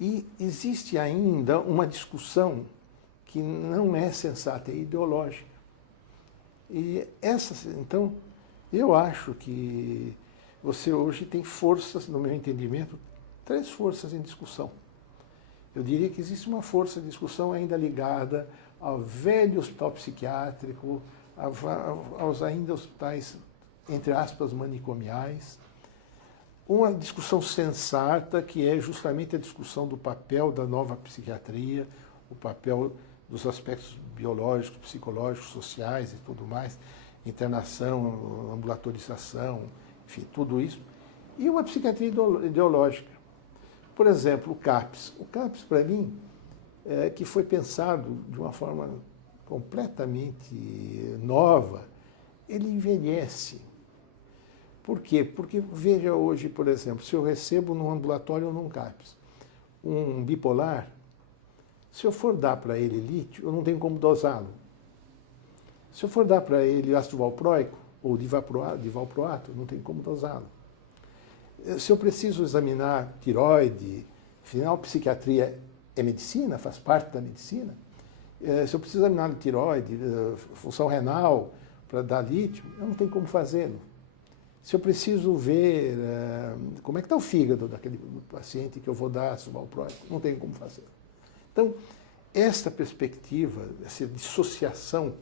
E existe ainda uma discussão que não é sensata, é ideológica. E então, eu acho que você hoje tem forças, no meu entendimento, 3 forças em discussão. Eu diria que existe uma força de discussão ainda ligada ao velho hospital psiquiátrico, aos ainda hospitais, entre aspas, manicomiais. Uma discussão sensata, que é justamente a discussão do papel da nova psiquiatria, o papel dos aspectos biológicos, psicológicos, sociais e tudo mais, internação, ambulatorização, enfim, tudo isso. E uma psiquiatria ideológica. Por exemplo, o CAPS. O CAPS, para mim, que foi pensado de uma forma completamente nova, ele envelhece. Por quê? Porque, veja hoje, por exemplo, se eu recebo num ambulatório ou num CAPS um bipolar, Se eu for dar para ele lítio, eu não tenho como dosá-lo. Se eu for dar para ele ácido valproico ou divalproato, eu não tenho como dosá-lo. Se eu preciso examinar tireoide, afinal, psiquiatria é medicina, faz parte da medicina. Se eu preciso examinar tireoide, função renal, para dar lítio, eu não tenho como fazê-lo. Se eu preciso ver como é que está o fígado daquele paciente que eu vou dar ácido valproico, não tenho como fazê-lo. Então, esta perspectiva, essa dissociação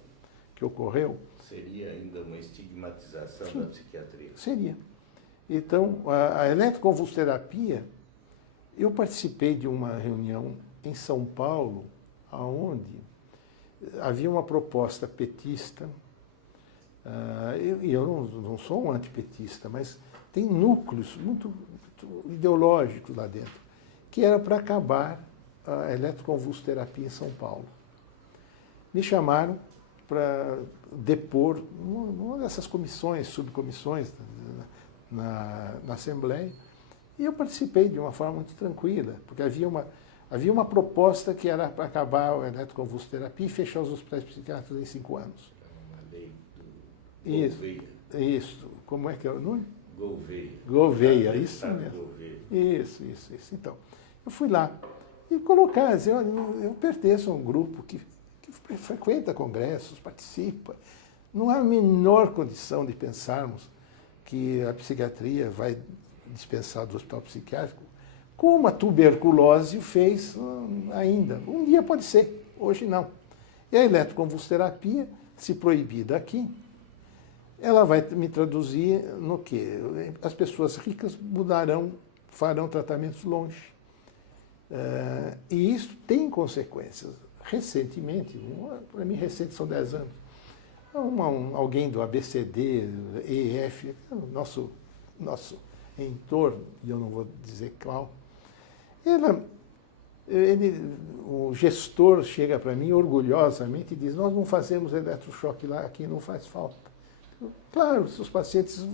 que ocorreu... Seria ainda uma estigmatização da psiquiatria? Seria. Então, a eletroconvulsoterapia, eu participei de uma reunião em São Paulo, onde havia uma proposta petista, e eu não sou um antipetista, mas tem núcleos muito ideológicos lá dentro, que era para acabar a eletroconvulsoterapia em São Paulo. Me chamaram para depor numa dessas comissões, subcomissões na Assembleia, e eu participei de uma forma muito tranquila, porque havia uma proposta que era para acabar a eletroconvulsoterapia e fechar os hospitais psiquiátricos em 5 anos. Uma lei do Gouveia. Isso. Como é que é o nome? Gouveia, isso mesmo. Gouveia. Isso. Então, eu fui lá e colocar, dizer, olha, eu pertenço a um grupo que frequenta congressos, participa. Não há a menor condição de pensarmos que a psiquiatria vai dispensar do hospital psiquiátrico, como a tuberculose fez ainda. Um dia pode ser, hoje não. E a eletroconvulsoterapia, se proibida aqui, ela vai me traduzir no quê? As pessoas ricas farão tratamentos longe. E isso tem consequências. Recentemente, para mim recente são 10 anos, alguém do ABCD, EF, nosso entorno, e eu não vou dizer qual, o gestor chega para mim orgulhosamente e diz, nós não fazemos eletrochoque lá, aqui não faz falta. Claro, se os pacientes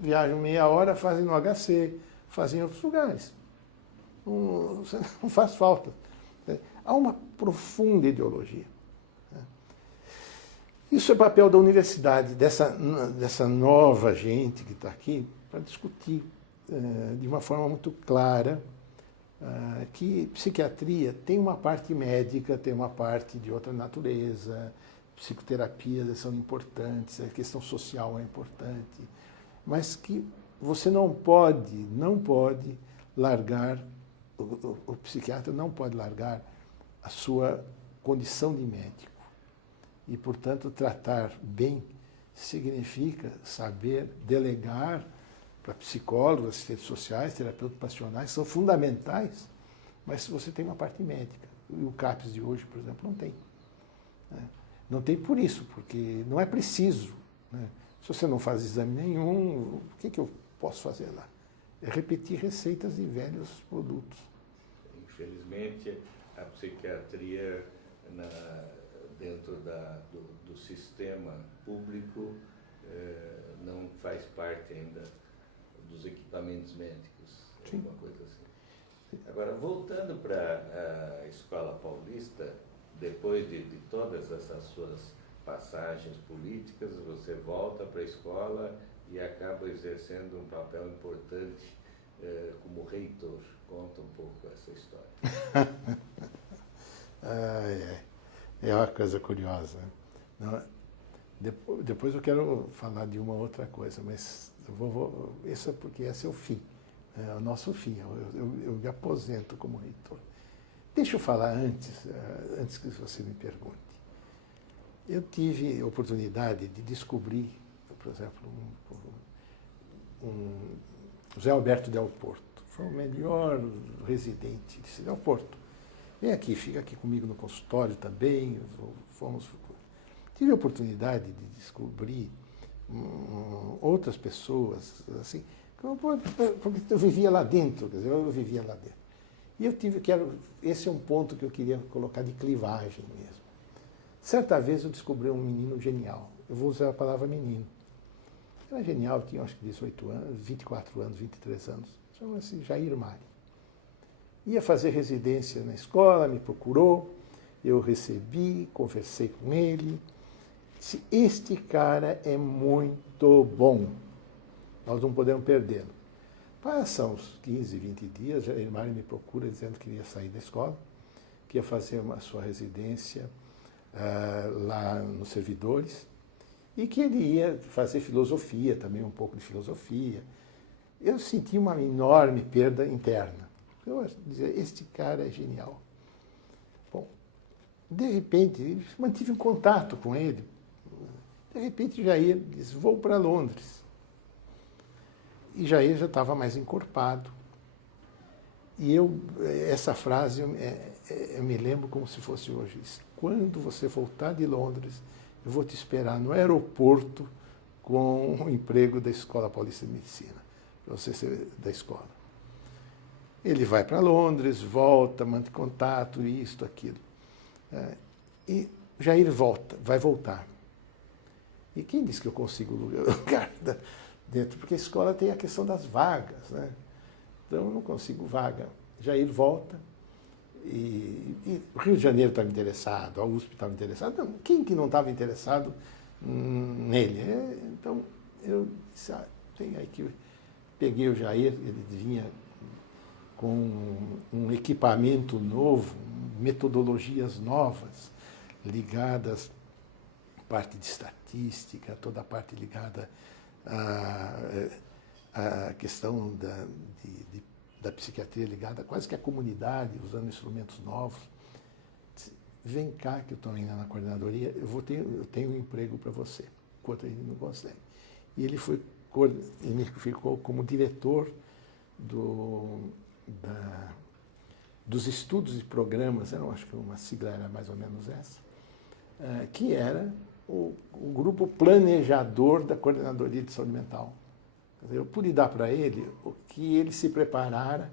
viajam meia hora, fazem no HC, fazem em outros lugares. Não faz falta. Há uma profunda ideologia. Isso é papel da universidade, dessa nova gente que está aqui, para discutir de uma forma muito clara que psiquiatria tem uma parte médica, tem uma parte de outra natureza, psicoterapias são importantes, a questão social é importante, mas que você não pode largar, o psiquiatra não pode largar a sua condição de médico. E, portanto, tratar bem significa saber delegar para psicólogos, assistentes sociais, terapeutas passionais, são fundamentais, mas se você tem uma parte médica. E o CAPES de hoje, por exemplo, não tem. Não tem por isso, porque não é preciso. Se você não faz exame nenhum, o que eu posso fazer lá? É repetir receitas de velhos produtos. Infelizmente, a psiquiatria dentro do sistema público não faz parte ainda dos equipamentos médicos, alguma coisa assim. Agora, voltando para a Escola Paulista, depois de todas essas suas passagens políticas, você volta para a escola e acaba exercendo um papel importante como reitor. Conta um pouco essa história. É uma coisa curiosa. Não, depois eu quero falar de uma outra coisa, mas isso é porque esse é o fim, é o nosso fim. Eu me aposento como reitor. Deixa eu falar antes que você me pergunte. Eu tive a oportunidade de descobrir, por exemplo, José Alberto Del Porto. Foi o melhor residente de Del Porto. Vem aqui, fica aqui comigo no consultório também. Tive a oportunidade de descobrir outras pessoas, assim, porque eu vivia lá dentro, quer dizer, eu vivia lá dentro. E esse é um ponto que eu queria colocar de clivagem mesmo. Certa vez eu descobri um menino genial. Eu vou usar a palavra menino. Era genial, tinha acho que 18 anos, 24 anos, 23 anos. Chama-se Jair Mari. ia fazer residência na escola, me procurou, eu recebi, conversei com ele. Disse, este cara é muito bom, nós não podemos perdê-lo. Passam uns 15, 20 dias, Jair Mário me procura dizendo que ia sair da escola, que ia fazer a sua residência lá nos servidores, e que ele ia fazer filosofia, também um pouco de filosofia. Eu senti uma enorme perda interna. Eu dizia, este cara é genial. Bom, de repente, mantive um contato com ele. De repente, Jair disse, vou para Londres. E Jair já estava mais encorpado. E essa frase eu me lembro como se fosse hoje. Quando você voltar de Londres, eu vou te esperar no aeroporto com o emprego da Escola Paulista de Medicina, para você ser da escola. Ele vai para Londres, volta, mantém contato, isto, aquilo. E Jair vai voltar. E quem disse que eu consigo lugar dentro? Porque a escola tem a questão das vagas, né? Então eu não consigo vaga. Jair volta, e o Rio de Janeiro estava interessado, a USP estava interessada. Então, quem que não estava interessado nele? Então eu disse, tem aí que peguei o Jair, ele vinha com um equipamento novo, metodologias novas, ligadas à parte de estatística, toda a parte ligada à questão da psiquiatria ligada quase que à comunidade, usando instrumentos novos. Vem cá que eu estou ainda na coordenadoria, eu tenho um emprego para você, enquanto ele não consegue. E ele ficou como diretor dos estudos e programas, eu acho que uma sigla era mais ou menos essa, que era o grupo planejador da Coordenadoria de Saúde Mental. Eu pude dar para ele o que ele se preparara,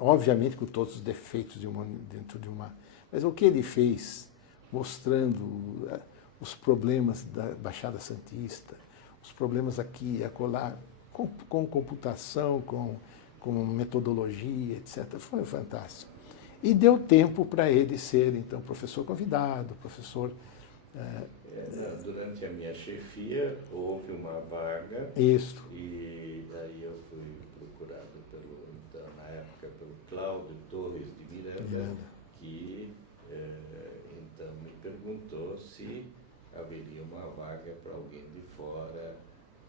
obviamente com todos os defeitos dentro de uma... Mas o que ele fez, mostrando os problemas da Baixada Santista, os problemas aqui e acolá, com computação, com metodologia, etc. Foi fantástico. E deu tempo para ele ser, então, professor convidado, professor... Durante a minha chefia, houve uma vaga. Isso. E aí eu fui procurado, na época, pelo Cláudio Torres de Miranda, que então me perguntou se haveria uma vaga para alguém de fora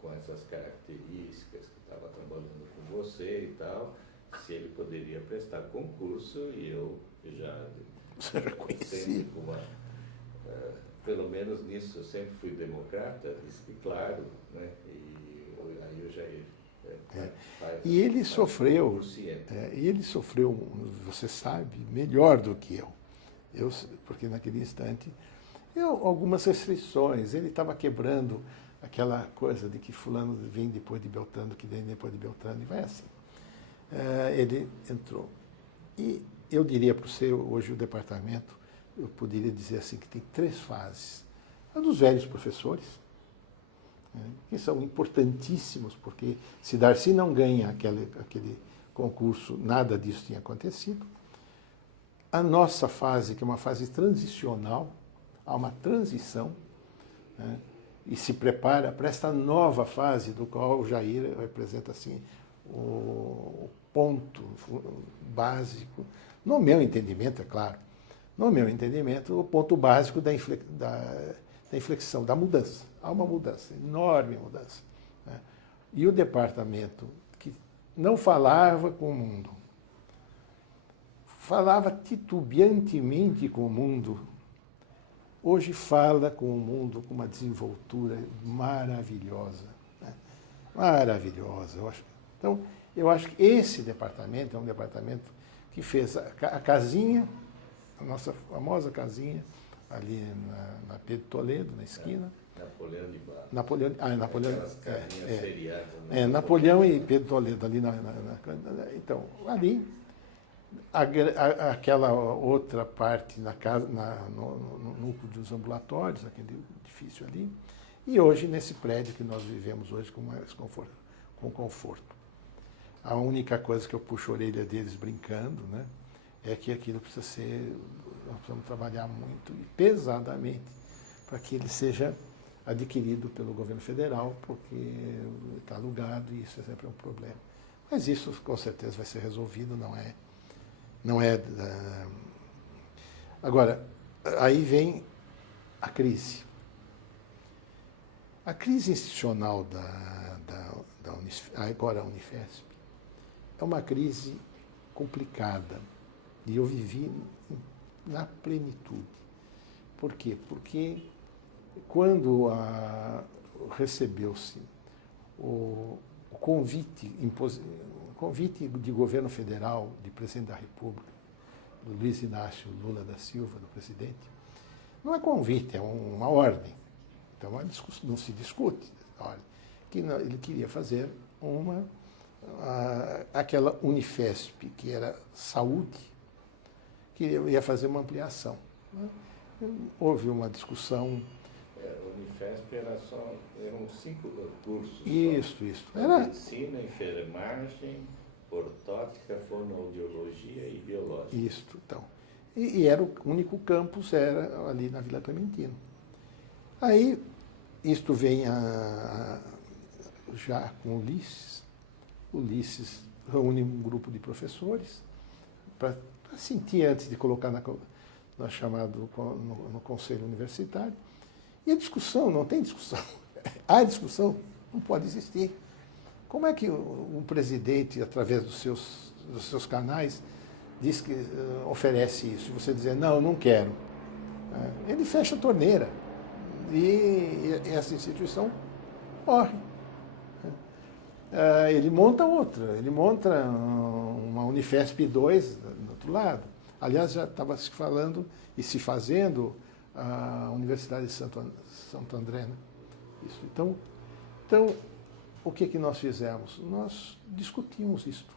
com essas características, que estava trabalhando com você e tal, se ele poderia prestar concurso, e eu já conheci. Pelo menos nisso eu sempre fui democrata, disse que claro, né? E aí eu já e ele sofreu, você sabe, melhor do que eu, porque naquele instante, algumas restrições, ele estava quebrando aquela coisa de que fulano vem depois de Beltrano, que vem depois de Beltrano, e vai assim. Ele entrou. E eu diria para você, hoje o departamento, eu poderia dizer assim, que tem 3 fases. A dos velhos professores, que são importantíssimos, porque se Darcy não ganha aquele concurso, nada disso tinha acontecido. A nossa fase, que é uma fase transicional, há uma transição, e se prepara para esta nova fase, do qual o Jair representa assim, o ponto básico, no meu entendimento, é claro, no meu entendimento, o ponto básico da inflexão, da mudança. Há uma mudança, enorme mudança. E o departamento, que não falava com o mundo, falava titubeantemente com o mundo, hoje fala com o mundo com uma desenvoltura maravilhosa. Maravilhosa. Então, eu acho que esse departamento é um departamento que fez a casinha, a nossa famosa casinha, ali na Pedro Toledo, na esquina. Napoleão de Barros. Napoleão e Pedro Toledo, ali então, ali, aquela outra parte na casa, no núcleo dos ambulatórios, aquele edifício ali, e hoje nesse prédio que nós vivemos hoje com mais conforto. A única coisa que eu puxo a orelha deles brincando, né, é que aquilo precisa ser, nós precisamos trabalhar muito e pesadamente para que ele seja adquirido pelo governo federal, porque está alugado e isso é sempre um problema. Mas isso com certeza vai ser resolvido, não é. Agora, aí vem a crise. A crise institucional agora a Unifesp é uma crise complicada e eu vivi na plenitude. Por quê? Porque quando recebeu-se o convite de governo federal, de presidente da República, do Luiz Inácio Lula da Silva, do presidente, não é convite, é uma ordem. Então não se discute a ordem. Que ele queria fazer aquela Unifesp, que era saúde, que ia fazer uma ampliação. Houve uma discussão. A Unifesp eram 5 cursos. Isso. Era medicina, enfermagem, ortótica, fonoaudiologia e biológica. Isso, então. E era o único campus, era ali na Vila Clementino. Aí, isto vem já com Ulisses. Ulisses reúne um grupo de professores para sentir antes de colocar no chamado no conselho universitário. E a discussão, não tem discussão. A discussão não pode existir. Como é que um presidente, através dos seus canais, diz que oferece isso? E você dizer, não quero. Ele fecha a torneira. E essa instituição morre. Ele monta outra. Ele monta uma Unifesp 2 do outro lado. Aliás, já estava se falando e se fazendo a Universidade de Santo André. Né? Isso. Então, o que nós fizemos? Nós discutimos isto.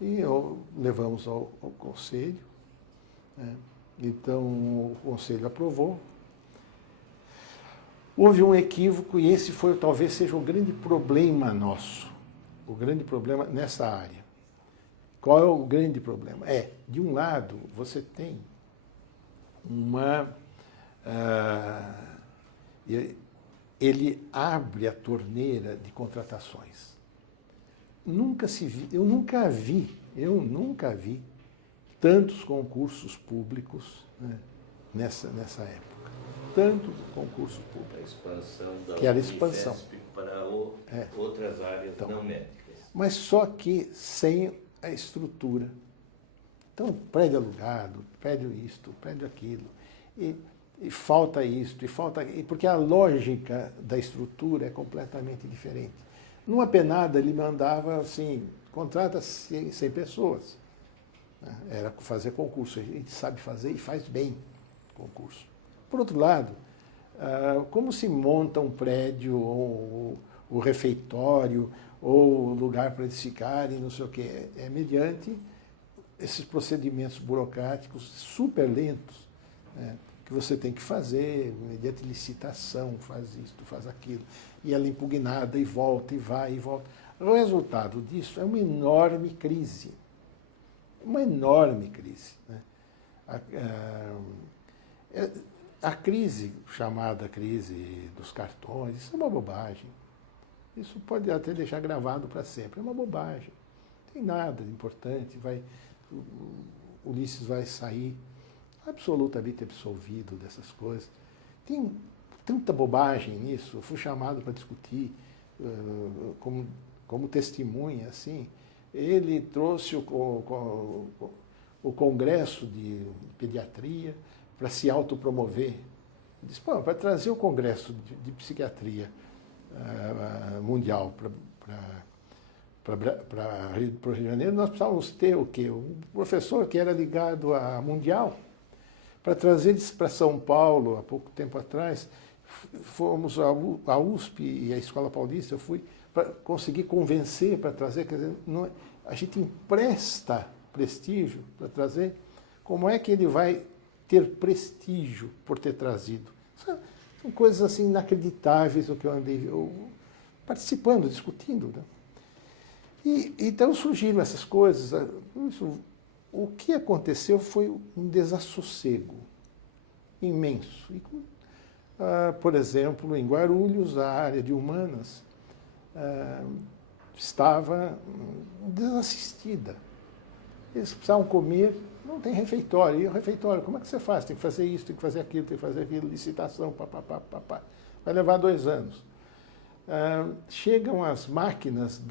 E levamos ao Conselho. Né? Então, o Conselho aprovou. Houve um equívoco e esse talvez seja o grande problema nosso. O grande problema nessa área. Qual é o grande problema? De um lado, você tem ele abre a torneira de contratações. Eu nunca vi tantos concursos públicos, né, nessa época. Tanto concurso público. A expansão da que era a expansão Unifesp para outras áreas não médicas. Mas só que sem a estrutura. Então, prédio alugado, prédio isto, prédio aquilo. E falta isto, porque a lógica da estrutura é completamente diferente. Numa penada, ele mandava assim, contrata 100 pessoas. Era fazer concurso. A gente sabe fazer e faz bem concurso. Por outro lado, como se monta um prédio, ou o refeitório, ou lugar para eles ficarem, não sei o quê. É mediante esses procedimentos burocráticos super lentos, né, que você tem que fazer, mediante licitação, faz isto, faz aquilo. E ela é impugnada, e volta, e vai, e volta. O resultado disso é uma enorme crise. Uma enorme crise. Né? A crise, chamada crise dos cartões, isso é uma bobagem. Isso pode até deixar gravado para sempre. É uma bobagem. Não tem nada de importante. O Ulisses vai sair absolutamente absolvido dessas coisas. Tem tanta bobagem nisso. Eu fui chamado para discutir como testemunha, assim. Ele trouxe o Congresso de Pediatria para se autopromover. Ele disse, para trazer o Congresso de Psiquiatria Mundial para o Rio de Janeiro, nós precisávamos ter o quê? Um professor que era ligado à Mundial, para trazer para São Paulo, há pouco tempo atrás, fomos à USP e à Escola Paulista, eu fui para conseguir convencer, para trazer, quer dizer, a gente empresta prestígio para trazer, como é que ele vai ter prestígio por ter trazido? São coisas assim inacreditáveis o que eu andei participando, discutindo. Né? E então surgiram essas coisas. O que aconteceu foi um desassossego imenso. E, por exemplo, em Guarulhos, a área de humanas estava desassistida. Eles precisavam comer, não tem refeitório. E o refeitório, como é que você faz? Tem que fazer isso, tem que fazer aquilo, tem que fazer aquilo, licitação, papapá. Vai levar 2 anos. Chegam as máquinas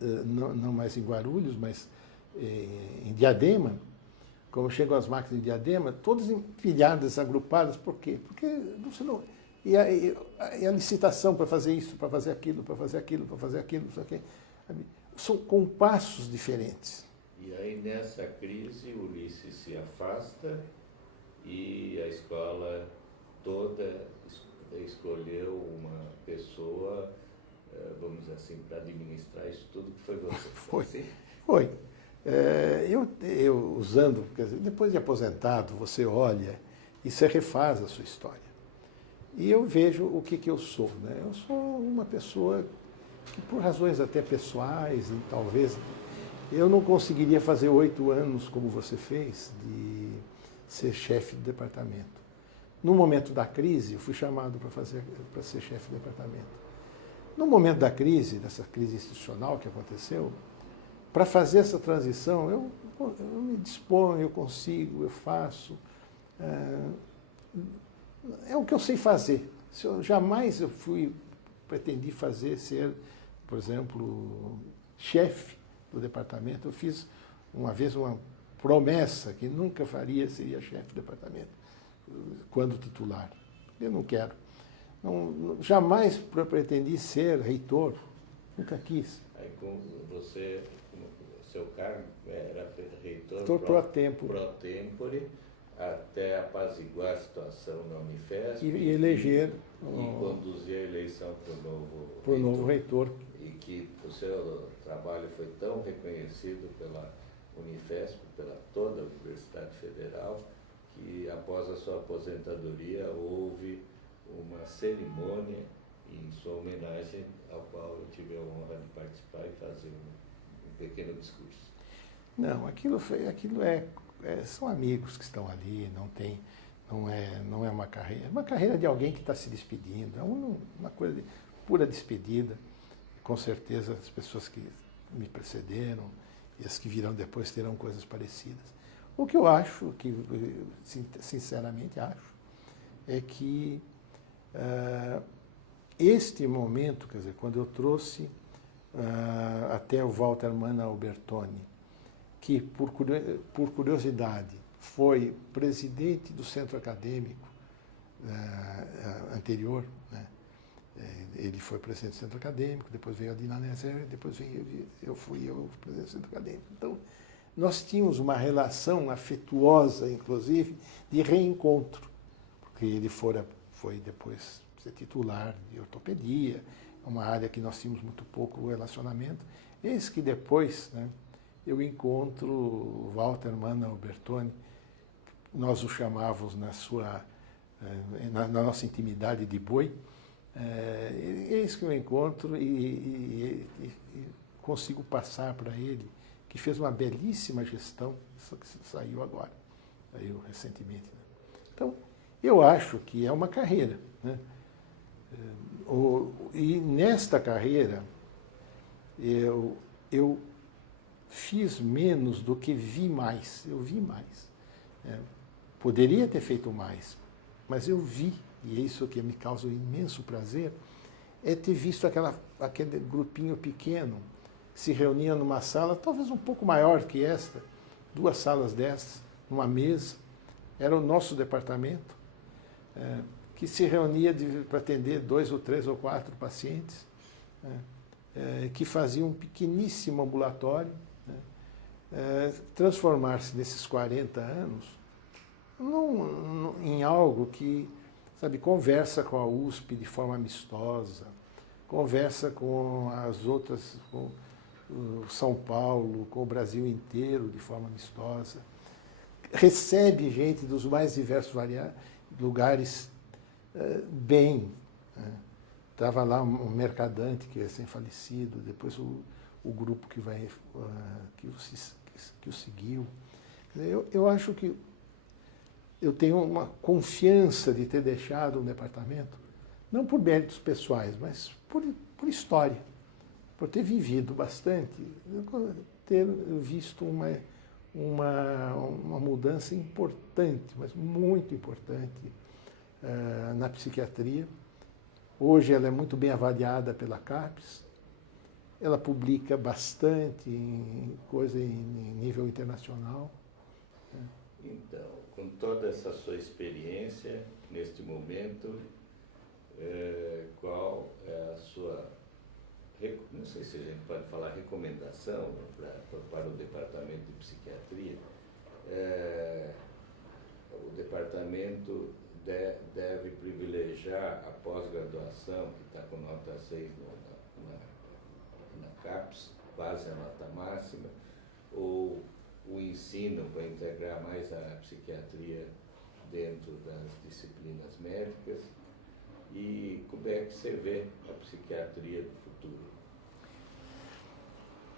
não mais em Guarulhos, mas em Diadema. Como chegam as máquinas de Diadema, todas empilhadas, agrupadas. Por quê? Porque você não... E a licitação para fazer isso, para fazer aquilo, para fazer aquilo, para fazer aquilo, isso aqui. São compassos diferentes. E aí, nessa crise, Ulisses se afasta e a escola toda escolheu uma pessoa, vamos dizer assim, para administrar isso tudo, que foi você. Foi. Assim? Foi. Eu usando, quer dizer, depois de aposentado, você olha e você refaz a sua história. E eu vejo o que eu sou, né? Eu sou uma pessoa que, por razões até pessoais, e talvez, eu não conseguiria fazer 8 anos como você fez, de ser chefe de departamento. No momento da crise, eu fui chamado para ser chefe de departamento. No momento da crise, dessa crise institucional que aconteceu, para fazer essa transição, eu me disponho, eu consigo, eu faço. É o que eu sei fazer. Jamais eu pretendi ser, por exemplo, chefe do departamento. Eu fiz uma vez uma promessa que nunca seria chefe do departamento, quando titular. Eu não quero. Jamais pretendi ser reitor. Nunca quis. Aí com você, seu cargo era reitor pro tempore, até apaziguar a situação na Unifesp e eleger e conduzir a eleição para o novo reitor. E que o seu trabalho foi tão reconhecido pela Unifesp, pela toda a Universidade Federal, que após a sua aposentadoria houve uma cerimônia em sua homenagem, ao qual eu tive a honra de participar e fazer um pequeno discurso. Não, aquilo são amigos que estão ali, não é uma carreira. É uma carreira de alguém que está se despedindo, é uma coisa de pura despedida. Com certeza as pessoas que me precederam e as que virão depois terão coisas parecidas. O que eu acho, que sinceramente acho, é que este momento, quer dizer, quando eu trouxe até o Walter Mann Albertoni, que por curiosidade foi presidente do centro acadêmico anterior, né? Ele foi presidente do centro acadêmico, depois veio a Dina Nezer, depois eu fui presidente do centro acadêmico. Então, nós tínhamos uma relação afetuosa, inclusive, de reencontro, porque ele foi depois ser titular de ortopedia, uma área que nós tínhamos muito pouco relacionamento. Eis que depois, né, eu encontro o Walter Mann Albertoni, nós o chamávamos na nossa intimidade de boi. Eis que eu encontro e consigo passar para ele, que fez uma belíssima gestão, só que saiu agora, saiu recentemente. Né? Então, eu acho que é uma carreira. Né? E nesta carreira, eu fiz menos do que vi mais. Eu vi mais. Poderia ter feito mais, mas eu vi, e é isso que me causa um imenso prazer, é ter visto aquele grupinho pequeno se reunia numa sala, talvez um pouco maior que esta, 2 salas dessas, numa mesa. Era o nosso departamento, que se reunia para atender 2 ou 3 ou 4 pacientes, que fazia um pequeníssimo ambulatório, transformar-se nesses 40 anos em algo que, sabe, conversa com a USP de forma amistosa, conversa com as outras, com o São Paulo, com o Brasil inteiro de forma amistosa, recebe gente dos mais diversos lugares bem. estava lá um mercadante que é recém-falecido, depois o grupo que vai que o seguiu. Eu acho que eu tenho uma confiança de ter deixado um departamento, não por méritos pessoais, mas por história, por ter vivido bastante, ter visto uma mudança importante, mas muito importante na psiquiatria. Hoje ela é muito bem avaliada pela CAPES, ela publica bastante coisa em nível internacional. Então, com toda essa sua experiência, neste momento, qual é a sua, não sei se a gente pode falar recomendação para o Departamento de Psiquiatria? O departamento deve privilegiar a pós-graduação, que está com nota 6 na CAPES, quase a nota máxima, ou o ensino para integrar mais a psiquiatria dentro das disciplinas médicas? E como é que você vê a psiquiatria do futuro?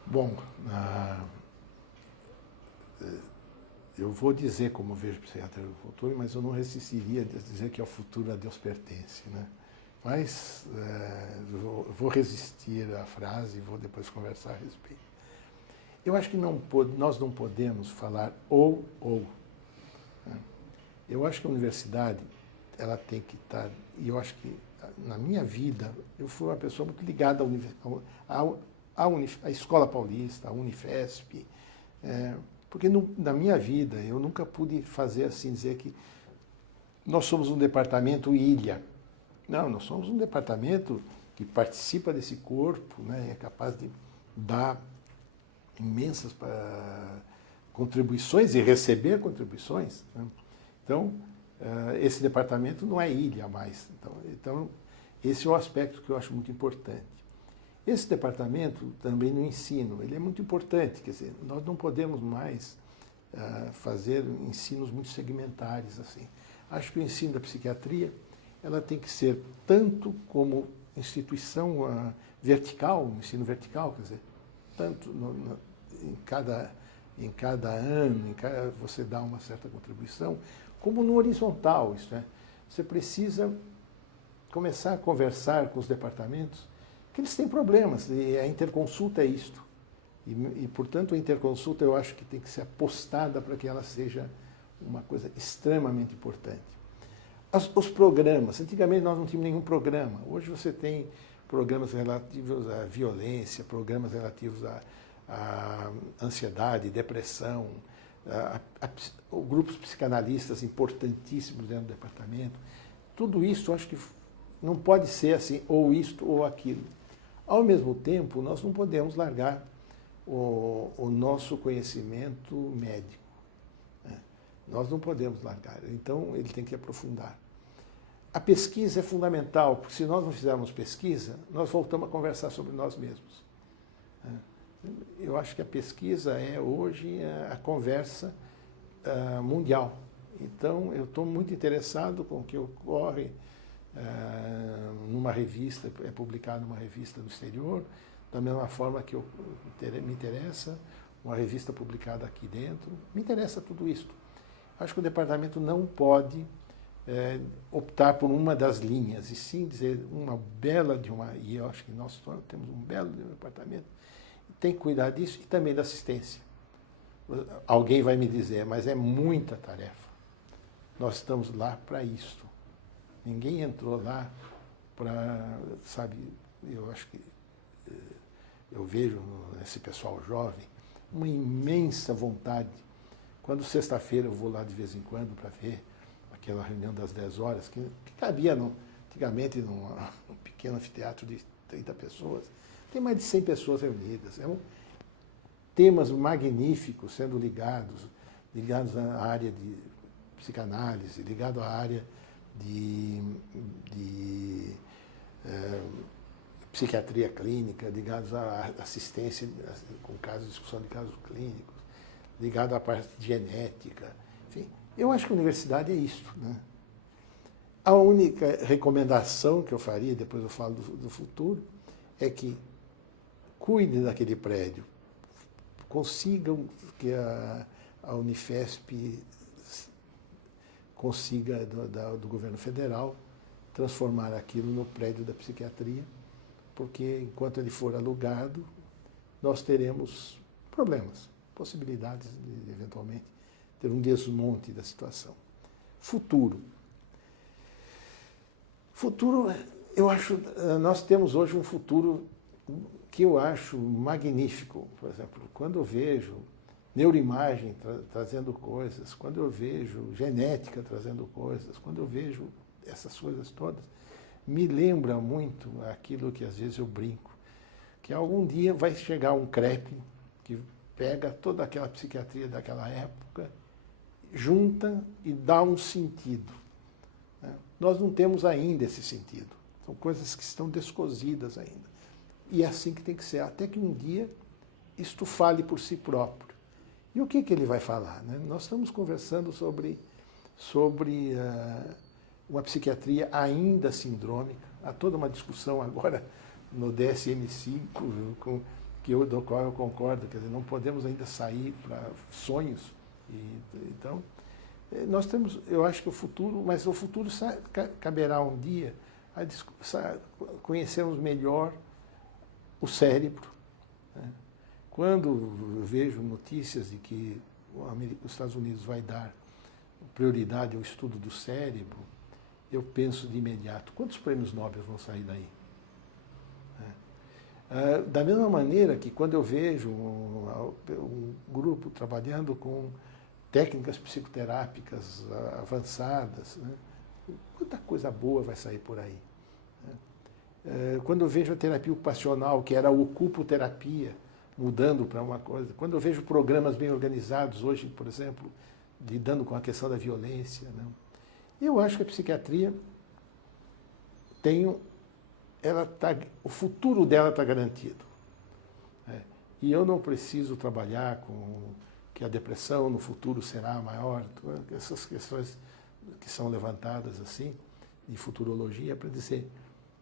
Bom, eu vou dizer como vejo a psiquiatria do futuro, mas eu não resistiria a dizer que ao futuro a Deus pertence, né? Mas vou resistir à frase e vou depois conversar a respeito. Eu acho que nós não podemos falar ou. Né? Eu acho que a universidade ela tem que estar, e eu acho que na minha vida eu fui uma pessoa muito ligada à Escola Paulista, à Unifesp, porque na minha vida eu nunca pude fazer assim, dizer que nós somos um departamento ilha. Não, nós somos um departamento que participa desse corpo, né, é capaz de dar imensas contribuições e receber contribuições. Né? Então, esse departamento não é ilha mais. Então, esse é o aspecto que eu acho muito importante. Esse departamento também no ensino, ele é muito importante, quer dizer, nós não podemos mais fazer ensinos muito segmentares assim. Acho que o ensino da psiquiatria, ela tem que ser tanto como instituição vertical, um ensino vertical, quer dizer, tanto em cada ano, você dá uma certa contribuição, como no horizontal, isto é, você precisa começar a conversar com os departamentos, que eles têm problemas, e a interconsulta é isto. E, portanto, a interconsulta eu acho que tem que ser apostada para que ela seja uma coisa extremamente importante. Os programas, antigamente nós não tínhamos nenhum programa, hoje você tem programas relativos à violência, programas relativos à ansiedade, depressão, grupos psicanalistas importantíssimos dentro do departamento. Tudo isso eu acho que não pode ser assim, ou isto ou aquilo. Ao mesmo tempo, nós não podemos largar o nosso conhecimento médico. Né? Nós não podemos largar, então ele tem que aprofundar. A pesquisa é fundamental, porque se nós não fizermos pesquisa, nós voltamos a conversar sobre nós mesmos. Eu acho que a pesquisa é hoje a conversa mundial. Então, eu estou muito interessado com o que ocorre numa revista, é publicado numa revista do exterior, da mesma forma que me interessa uma revista publicada aqui dentro. Me interessa tudo isso. Acho que o departamento não pode optar por uma das linhas, e sim dizer uma bela de uma... E eu acho que nós temos um belo departamento, tem que cuidar disso e também da assistência. Alguém vai me dizer, mas é muita tarefa. Nós estamos lá para isso. Ninguém entrou lá para, sabe, eu acho que eu vejo nesse pessoal jovem uma imensa vontade. Quando sexta-feira eu vou lá de vez em quando para ver aquela reunião das 10 horas, que cabia antigamente num pequeno anfiteatro de 30 pessoas, tem mais de 100 pessoas reunidas. Temas magníficos sendo ligados à área de psicanálise, ligado à área de psiquiatria clínica, ligados à assistência com discussão de casos clínicos, ligado à parte de genética. Enfim, eu acho que a universidade é isso. Né? A única recomendação que eu faria, depois eu falo do futuro, é que cuidem daquele prédio, consigam que a Unifesp consiga, do governo federal, transformar aquilo no prédio da psiquiatria, porque enquanto ele for alugado, nós teremos problemas, possibilidades de, eventualmente, ter um desmonte da situação. Futuro. Futuro, eu acho, nós temos hoje um futuro que eu acho magnífico. Por exemplo, quando eu vejo neuroimagem trazendo coisas, quando eu vejo genética trazendo coisas, quando eu vejo essas coisas todas, me lembra muito aquilo que às vezes eu brinco, que algum dia vai chegar um crepe que pega toda aquela psiquiatria daquela época, junta e dá um sentido. Nós não temos ainda esse sentido. São coisas que estão descosidas ainda. E é assim que tem que ser, até que um dia isto fale por si próprio. E o que ele vai falar? Né? Nós estamos conversando sobre uma psiquiatria ainda sindrômica. Há toda uma discussão agora no DSM-5, do qual eu concordo, quer dizer, não podemos ainda sair para sonhos. Então, nós temos, eu acho que o futuro, mas o futuro caberá um dia a conhecermos melhor o cérebro. Né? Quando eu vejo notícias de que os Estados Unidos vai dar prioridade ao estudo do cérebro, eu penso de imediato, quantos prêmios Nobel vão sair daí? Da mesma maneira que quando eu vejo um grupo trabalhando com técnicas psicoterápicas avançadas, né? Quanta coisa boa vai sair por aí. Né? Quando eu vejo a terapia ocupacional, que era a ocupoterapia, mudando para uma coisa, quando eu vejo programas bem organizados hoje, por exemplo, lidando com a questão da violência, né? Eu acho que a psiquiatria o futuro dela está garantido. Né? E eu não preciso trabalhar com que a depressão no futuro será maior, essas questões que são levantadas assim, de futurologia, para dizer,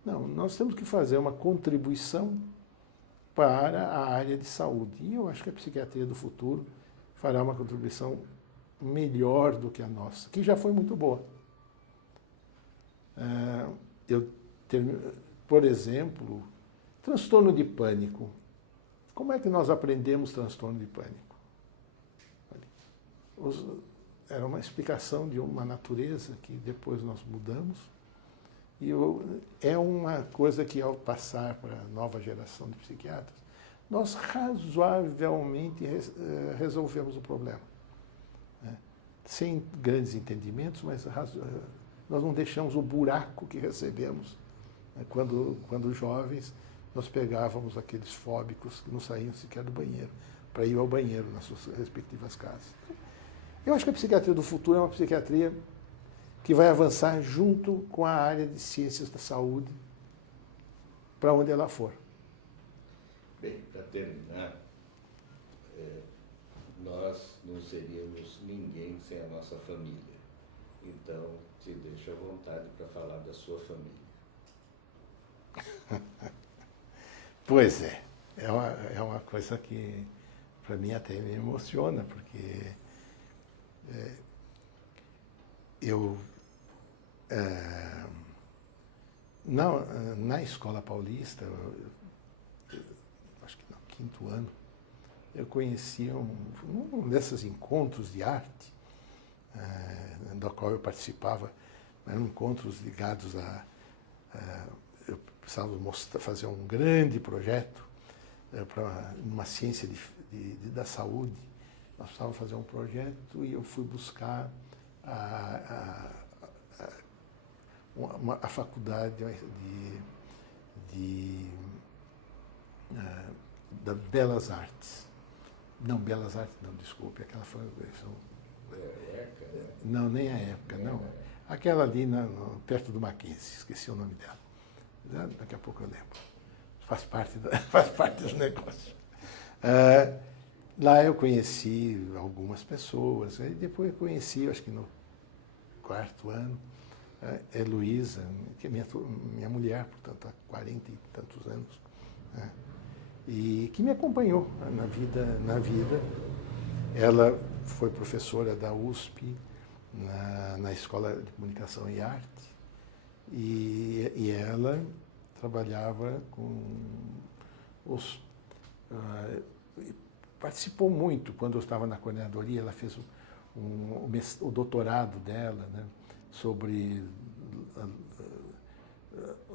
não, nós temos que fazer uma contribuição para a área de saúde. E eu acho que a psiquiatria do futuro fará uma contribuição melhor do que a nossa, que já foi muito boa. Por exemplo, transtorno de pânico. Como é que nós aprendemos transtorno de pânico? Era uma explicação de uma natureza que depois nós mudamos. E é uma coisa que, ao passar para a nova geração de psiquiatras, nós razoavelmente resolvemos o problema. Né? Sem grandes entendimentos, mas nós não deixamos o buraco que recebemos. Né? Quando jovens, nós pegávamos aqueles fóbicos que não saíam sequer do banheiro, para ir ao banheiro nas suas respectivas casas. Eu acho que a psiquiatria do futuro é uma psiquiatria que vai avançar junto com a área de ciências da saúde, para onde ela for. Bem, para terminar, nós não seríamos ninguém sem a nossa família. Então, se deixa à vontade para falar da sua família. Pois é uma coisa que, para mim, até me emociona, porque na Escola Paulista, acho que no 5º ano, eu conheci um desses encontros de arte, do qual eu participava, eram encontros ligados eu precisava fazer um grande projeto para uma ciência da saúde. Nós precisávamos fazer um projeto e eu fui buscar a faculdade da Belas Artes. Não, Belas Artes não, desculpe, aquela foi... Não, nem a época, não. Aquela ali perto do Mackenzie, esqueci o nome dela. Daqui a pouco eu lembro. Faz parte do negócio. Lá eu conheci algumas pessoas, e depois eu conheci, acho que no 4º ano, é Luísa, que é minha mulher, portanto, há 40 e tantos anos, né? E que me acompanhou na vida. Ela foi professora da USP, na Escola de Comunicação e Arte, e ela trabalhava com os... participou muito quando eu estava na coordenadoria. Ela fez o doutorado dela, né, sobre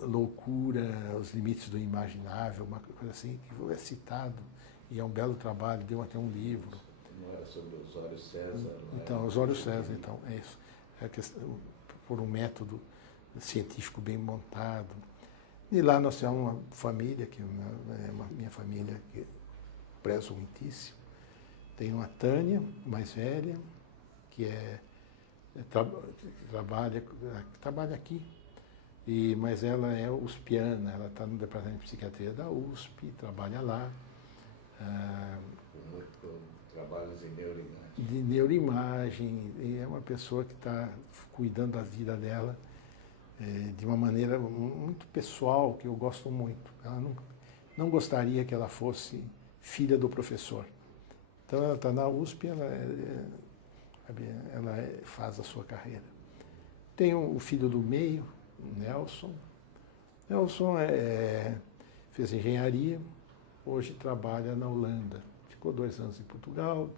loucura, os limites do imaginável, uma coisa assim, que é citado, e é um belo trabalho, deu até um livro. Não era sobre o Osório César? Então, Osório César, então, é isso. É por um método científico bem montado. E lá nós temos uma família, que é minha família, que prezo muitíssimo. Tem uma Tânia, mais velha, que trabalha aqui, mas ela é uspiana, ela está no departamento de psiquiatria da USP, trabalha lá. Com trabalhos em neuroimagem. De neuroimagem, e é uma pessoa que está cuidando da vida dela de uma maneira muito pessoal, que eu gosto muito. Ela não gostaria que ela fosse filha do professor. Então ela está na USP, ela faz a sua carreira. Tem o filho do meio, o Nelson. Nelson fez engenharia, hoje trabalha na Holanda. Ficou 2 anos em Portugal,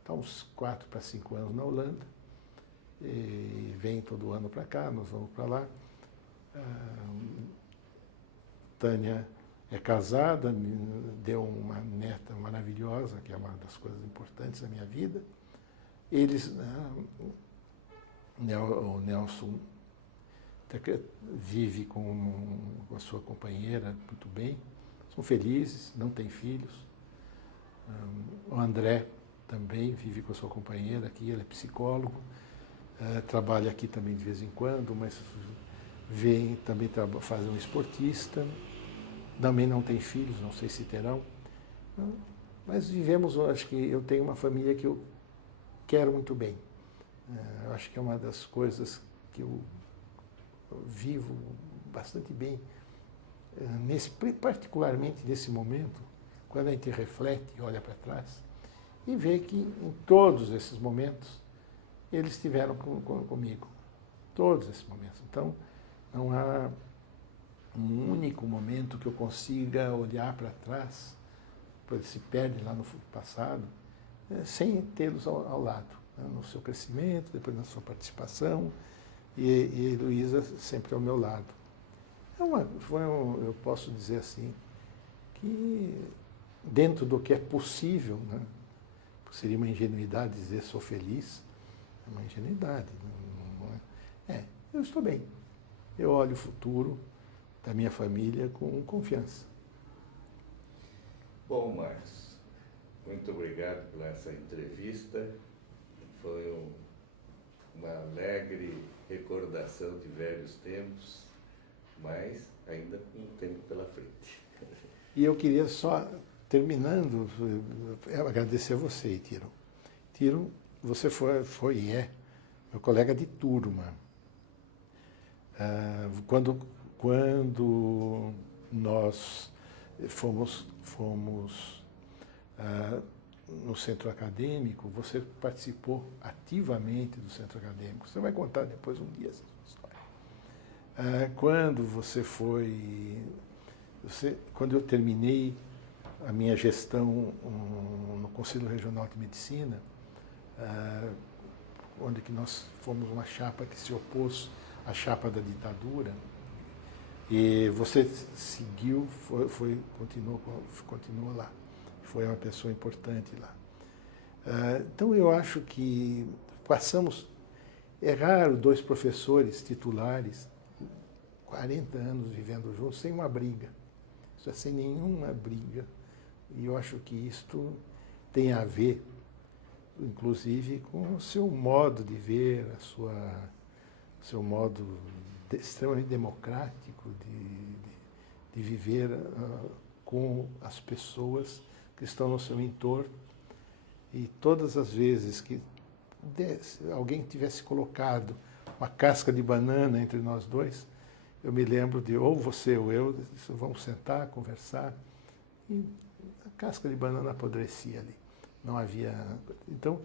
está uns 4 para 5 anos na Holanda, e vem todo ano para cá, nós vamos para lá. Tânia é casada, me deu uma neta maravilhosa, que é uma das coisas importantes da minha vida. O Nelson vive com a sua companheira muito bem, são felizes, não têm filhos. O André também vive com a sua companheira aqui, ele é psicólogo, trabalha aqui também de vez em quando, mas vem também fazer um esportista, também não tem filhos, não sei se terão. Mas vivemos, acho que eu tenho uma família que eu quero muito bem. Eu acho que é uma das coisas que eu vivo bastante bem, particularmente nesse momento, quando a gente reflete e olha para trás e vê que em todos esses momentos eles estiveram comigo. Todos esses momentos. Então, não há um único momento que eu consiga olhar para trás, pois se perde lá no passado, sem tê-los ao lado, né, no seu crescimento, depois na sua participação, e Luísa sempre ao meu lado. Eu posso dizer assim, que dentro do que é possível, né, seria uma ingenuidade dizer sou feliz, é uma ingenuidade. Não é? Eu estou bem. Eu olho o futuro da minha família com confiança. Bom, Marcos, muito obrigado por essa entrevista. Foi uma alegre recordação de velhos tempos, mas ainda com um tempo pela frente. E eu queria só, terminando, agradecer a você, Tiro. Tiro, você foi e é meu colega de turma. Quando nós fomos no centro acadêmico, você participou ativamente do centro acadêmico. Você vai contar depois um dia essa história. Quando eu terminei a minha gestão no Conselho Regional de Medicina, onde que nós fomos uma chapa que se opôs à chapa da ditadura, e você seguiu, continuou lá. Foi uma pessoa importante lá. Então eu acho que é raro 2 professores titulares, 40 anos vivendo juntos, sem uma briga. Isso é sem nenhuma briga. E eu acho que isto tem a ver, inclusive, com o seu modo de ver, seu modo extremamente democrático de viver com as pessoas que estão no seu entorno. E todas as vezes que alguém tivesse colocado uma casca de banana entre nós dois, eu me lembro de ou você ou eu, vamos sentar, conversar, e a casca de banana apodrecia ali. Não havia... Então,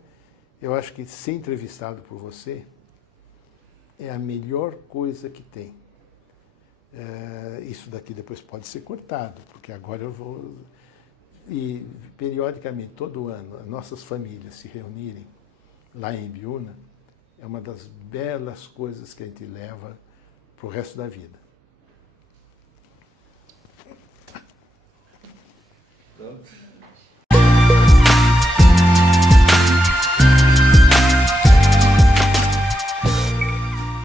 eu acho que ser entrevistado por você é a melhor coisa que tem. Isso daqui depois pode ser cortado, porque agora eu vou... E, periodicamente, todo ano, as nossas famílias se reunirem lá em Ibiúna, é uma das belas coisas que a gente leva para o resto da vida.